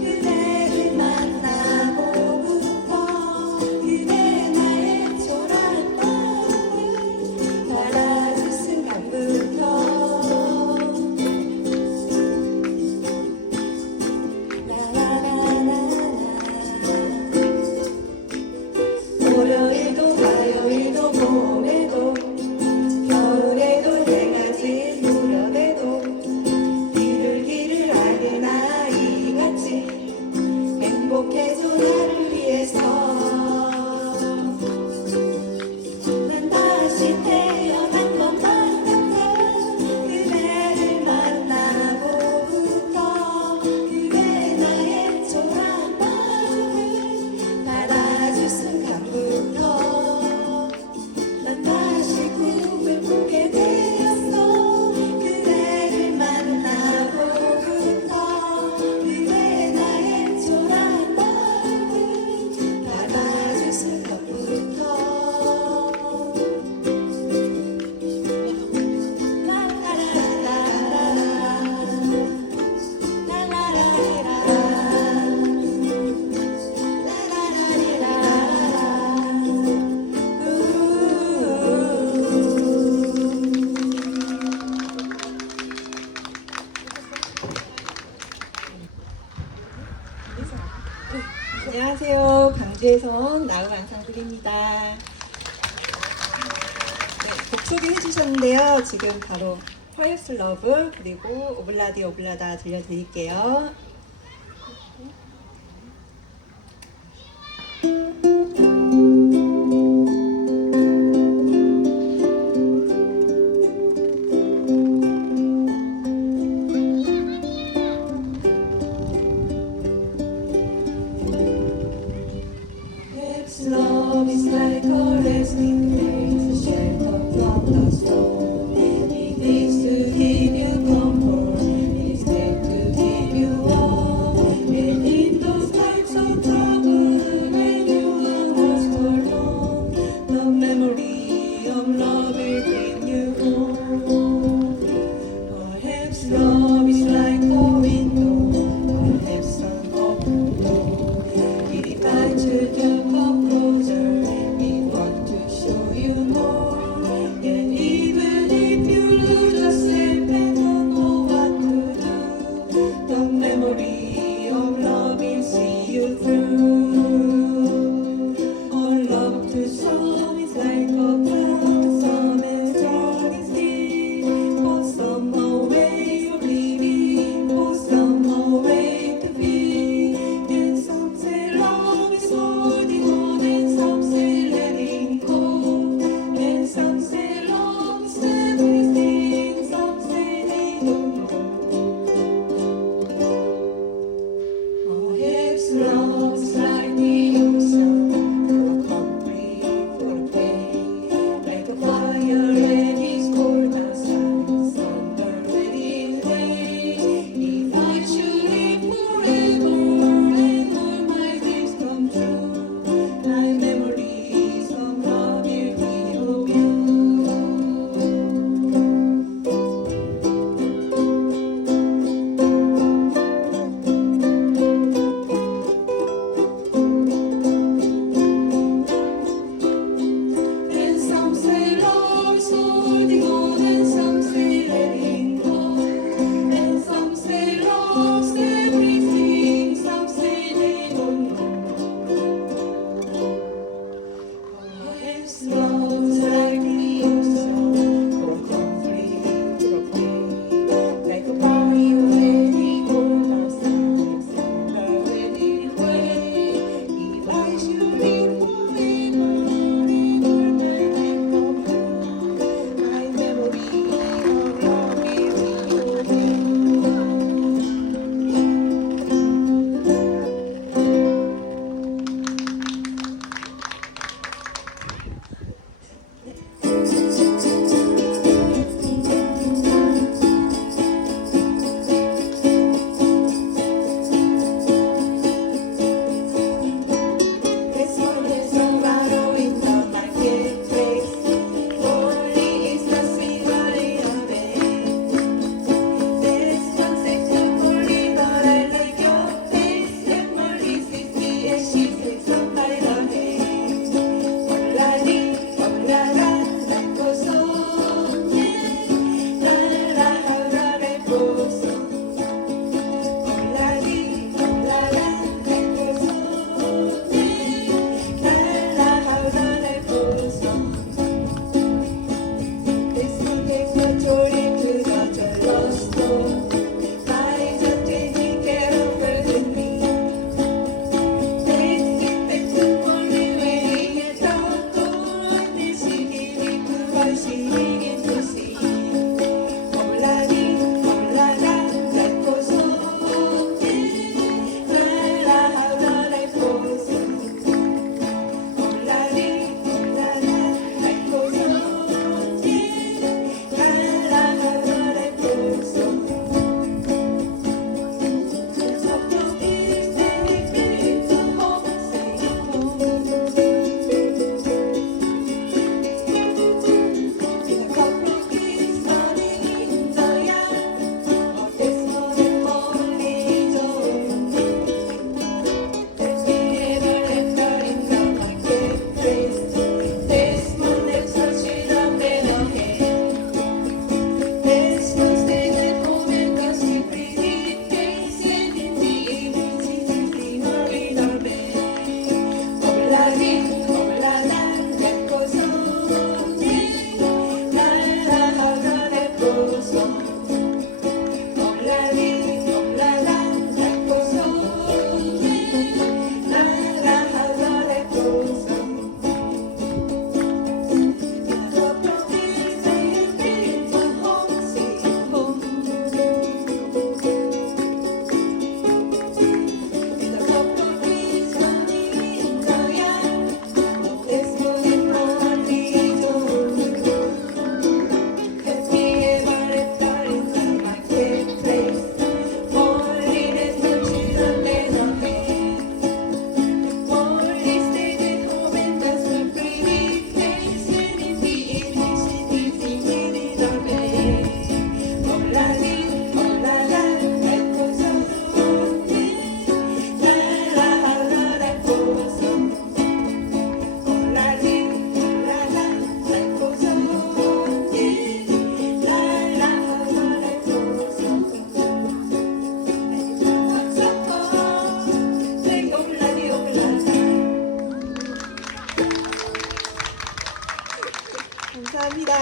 그대를 만나고부터 그대 나의 초라한 마음을 받아줄 순간부터 월요일도 화요일도 봄에도 겨울에도 내가 제일 무렵에도 비둘기를 아는 아이같이 행복해져 나를 위해서 난 다시 태어난 것만 같아 그대를 만나고부터 그대 나의 초라한 마음을 받아줄 순간부터 난 다시 꿈을 꾸게 되었어 그대를 만나고부터 그대 나의 초라한 마음을 받아줄 순간부터 안녕하세요. 강주에서 온 나우 앙상블입니다. 네, 곡 소개해 주셨는데요. 지금 바로 Fires Love 그리고 오블라디 오블라다 들려드릴게요. Love is like a resting place, a shelter from the storm. It is to give you comfort, it is there to give you all. 감사합니다.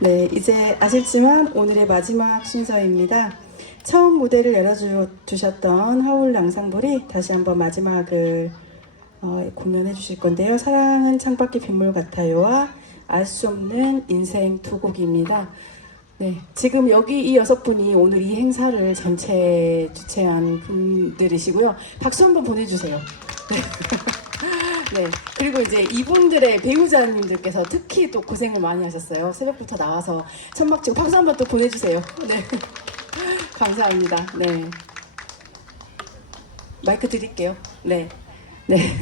네, 이제 아실지만 오늘의 마지막 순서입니다. 처음 무대를 열어주셨던 하울 랑상볼이 다시 한번 마지막을 공연해 주실 건데요. 사랑은 창밖의 빗물 같아요와 알 수 없는 인생 두 곡입니다. 네, 지금 여기 이 6분이 오늘 이 행사를 전체 주최한 분들이시고요. 박수 한번 보내주세요. 네. 네, 그리고 이제 이분들의 배우자님들께서 특히 또 고생을 많이 하셨어요. 새벽부터 나와서 천막 치고 박수 한번 또 보내주세요. 네, 감사합니다. 네, 마이크 드릴게요. 네, 네,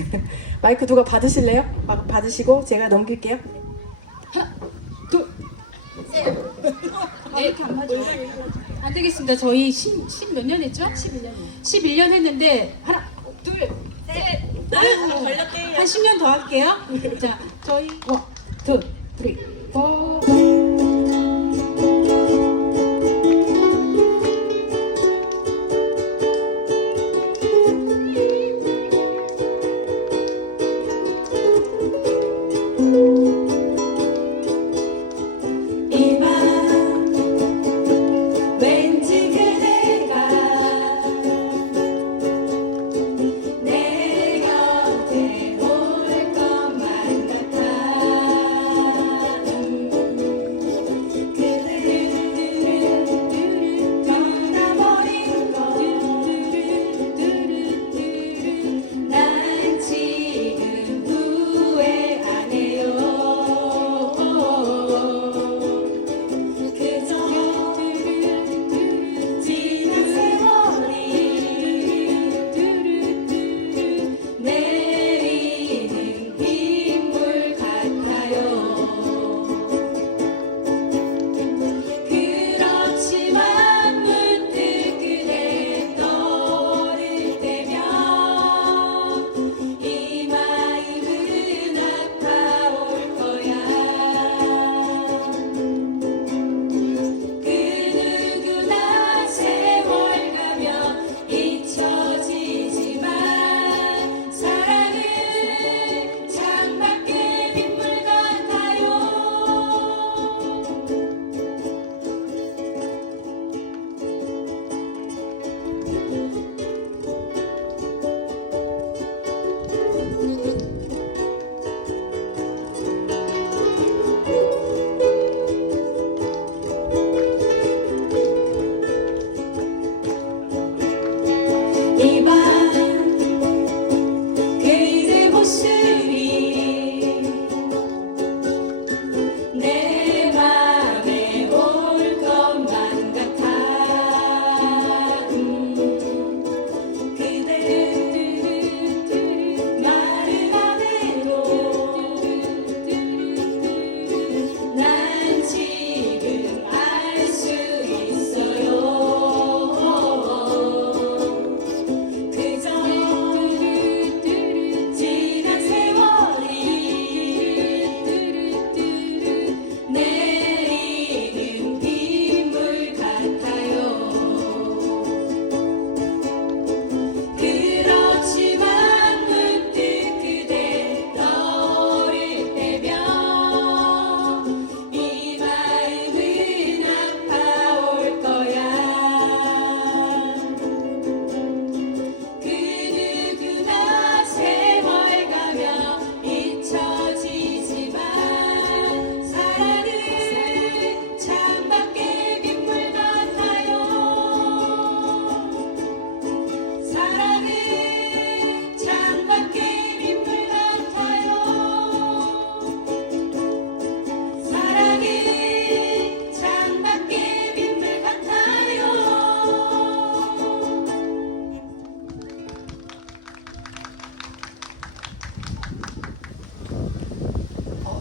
마이크 누가 받으실래요? 받으시고 제가 넘길게요. 하나, 둘, 셋. 네, 이렇게 안 맞아요. 안 되겠습니다. 저희 10 몇 년 했죠? 11년. 11년 했는데 하나, 둘, 셋. 한 10년 더 할게요. 자, 저희 1, 2, 3, 4.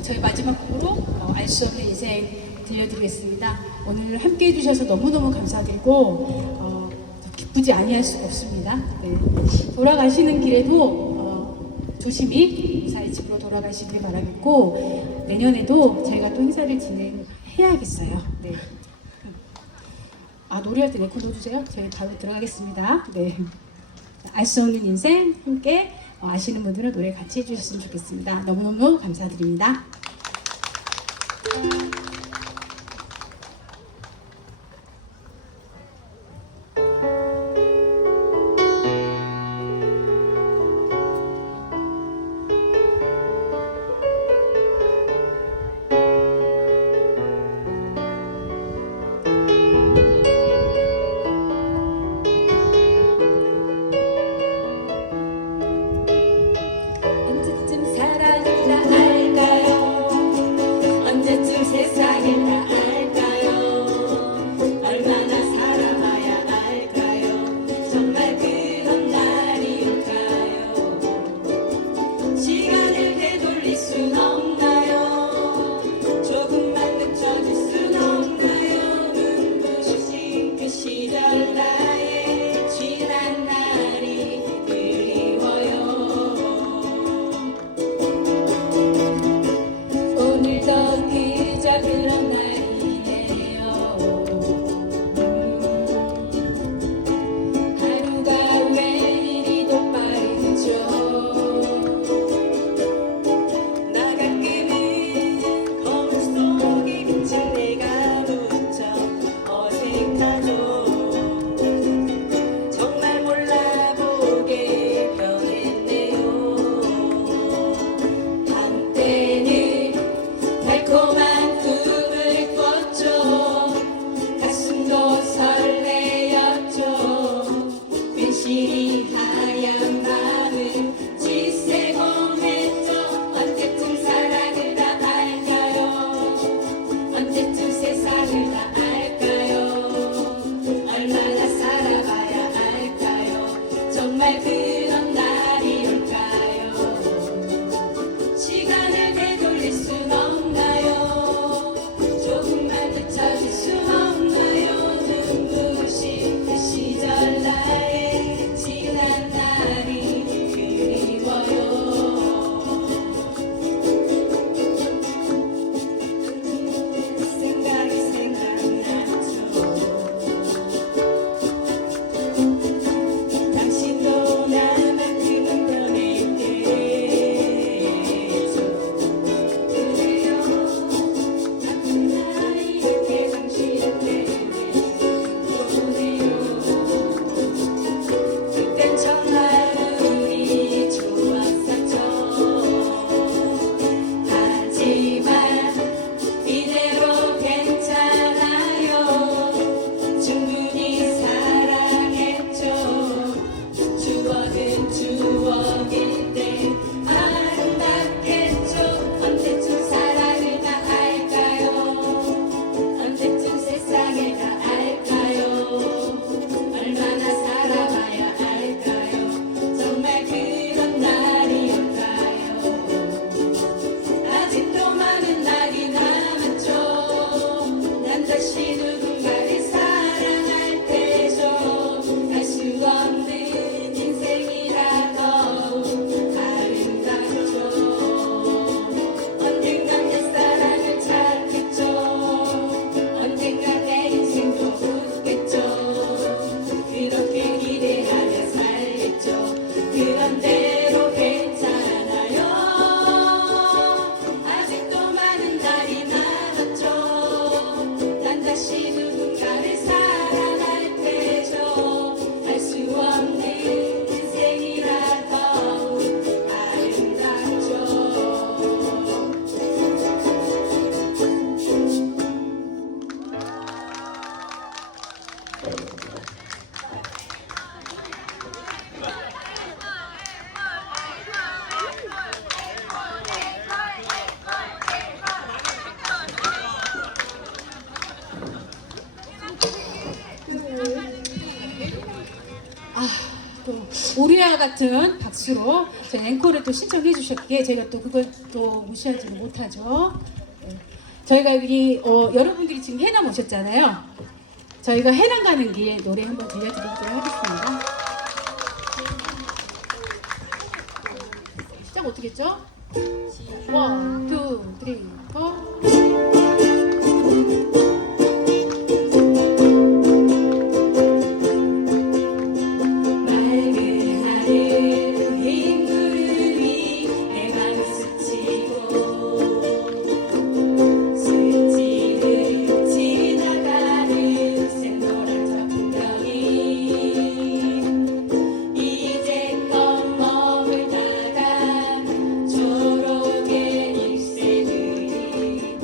저희 마지막 곡으로 알 수 없는 인생 들려드리겠습니다. 오늘 함께 해주셔서 너무너무 감사드리고 기쁘지 아니할 수가 없습니다. 네. 돌아가시는 길에도 조심히 무사히 집으로 돌아가시길 바라겠고 내년에도 저희가 또 행사를 진행해야겠어요. 네. 노래할 때 레코드 넣어주세요. 저희 다음에 들어가겠습니다. 네. 알 수 없는 인생 함께 아시는 분들은 노래 같이 해주셨으면 좋겠습니다. 너무너무 감사드립니다. 언제쯤 사랑을 다 알까요? 언제쯤 세상을 다 알까요? 얼마나 살아봐야 알까요? 정말 그런 날이 올까요? 시간을 되돌릴 순 없나요? 조금만 늦춰질 순 없나요? 눈부신 그 시절 나의 지난 날이 그리워요. 오늘도 그저 그런 날이에요. 하루가 왜 이리 더 빠르죠? 나 가끔은 거울 속에 비친 내가 무척 어색하죠. 정말 몰라보게 변했네요. 한때는 달콤한 꿈을 꿨죠. 가슴도 설레었죠. 괜시리 하얀 마음은 질색험했죠. 언제쯤 사랑을 다 알까요? 언제쯤 세상을 다 알까요? 얼마나 살아봐야 알까요? 정말 그런 날이 올까요? 시간을 되돌릴 순 없나요? 조금만 늦춰질 순 없나요? 눈부신 그 시절 나의 지난 날이 그리워요. 생각이 생각나죠. 당신도 나만큼은 변했겠죠. 그래요. 같은 나이 이렇게 당신을 보내요. 그땐 정말 우리 좋았었죠. 하지만 이대로 괜찮아요. 충분히 사랑했죠. 추억은 추억일 때 아름답겠죠. 언제쯤 사랑을 다 알까요? 언제쯤 세상을 다 알까요? 얼마나 살아봐야 알까요? 정말 그런 날이 올까요? 아직도 많은 날이 남았죠. 난 다시 누군가를 사랑할 때죠. 알 수 없는 인생이라 더욱 아름답죠. 언젠간 내 사랑을 찾겠죠. 언젠간 내 인생도 웃겠죠. 그렇게 기대하며 살겠죠. 그런 대로 괜찮아요. 아직도 많은 날이 남았죠. 난 다시 누군가를 사랑할 때죠. 알 수 없는 인생이라 더욱 아름답죠. 또 우리와 같은 박수로 저희 앵콜을 또 신청해 주셨기에 저희가 또 그걸 또 무시하지는 못하죠. 네. 저희가 여기 여러분들이 지금 해남 오셨잖아요. 저희가 해남 가는 길 노래 한번 들려드리도록 하겠습니다. 시작 어떻게 했죠? 1, 2, 3, 4. 맑은 하늘 흰 구름이 내 맘을 스치고 스치듯 지나가는 샛노란 저 풍경이 이제껏 머물다가 초록의 잎새들이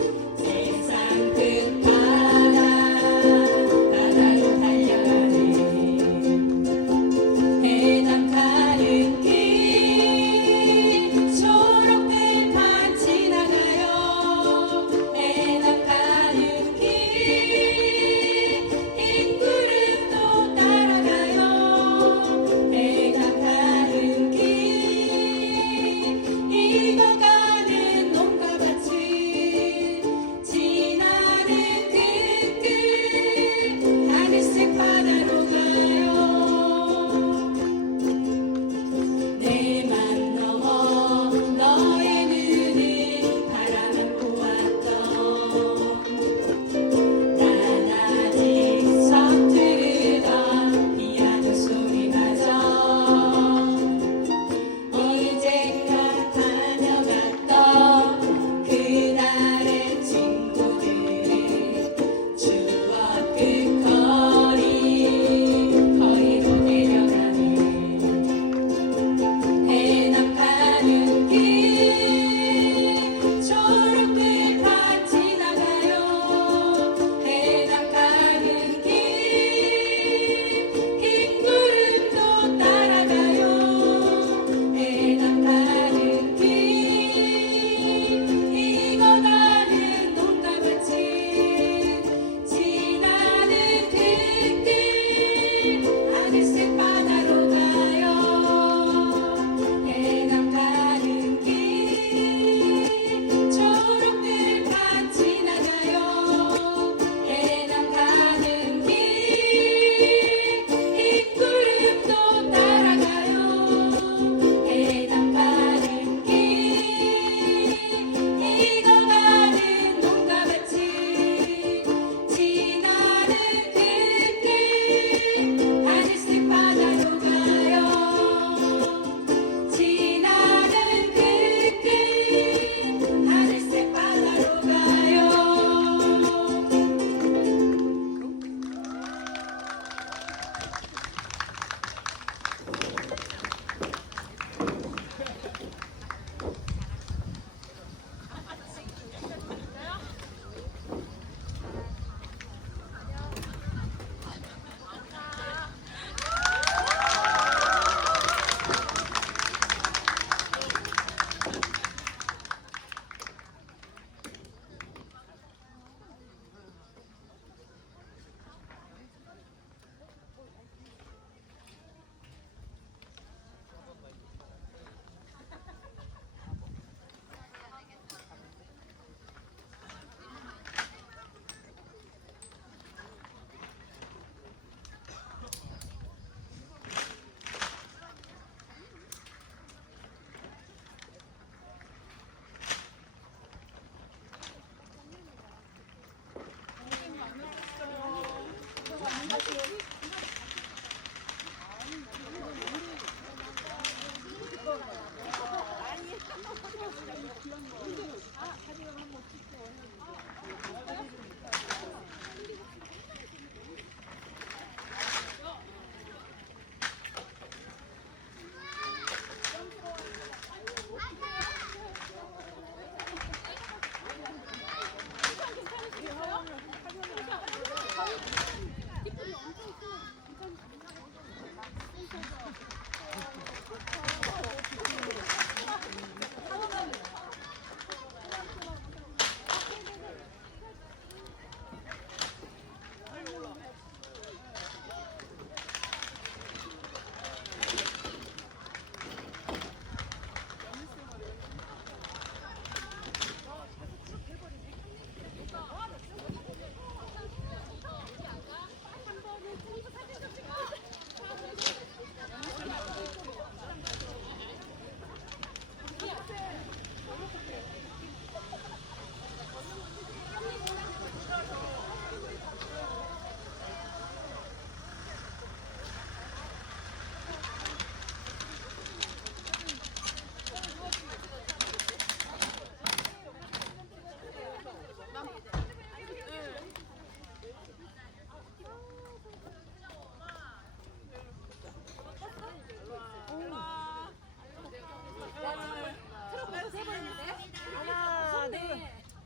하나, 둘,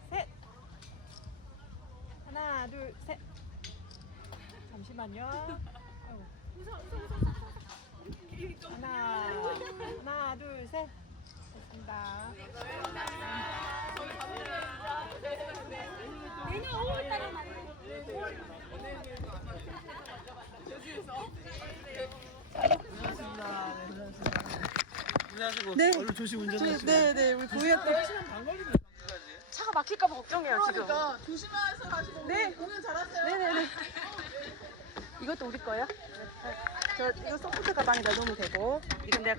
셋. 하나, 둘, 셋. 잠시만요. 하나, 둘, 셋. 됐습니다. 네. 얼른 조심 운전하시고. 네, 우리 보이가 차가 막힐까봐 걱정해요 지금. 그러니까 조심해서 가시고. 네. 공연 잘하세요. 네네네. 이것도 우리 거예요? 저 이거 소프트 가방에다 놓으면 되고 이건 내가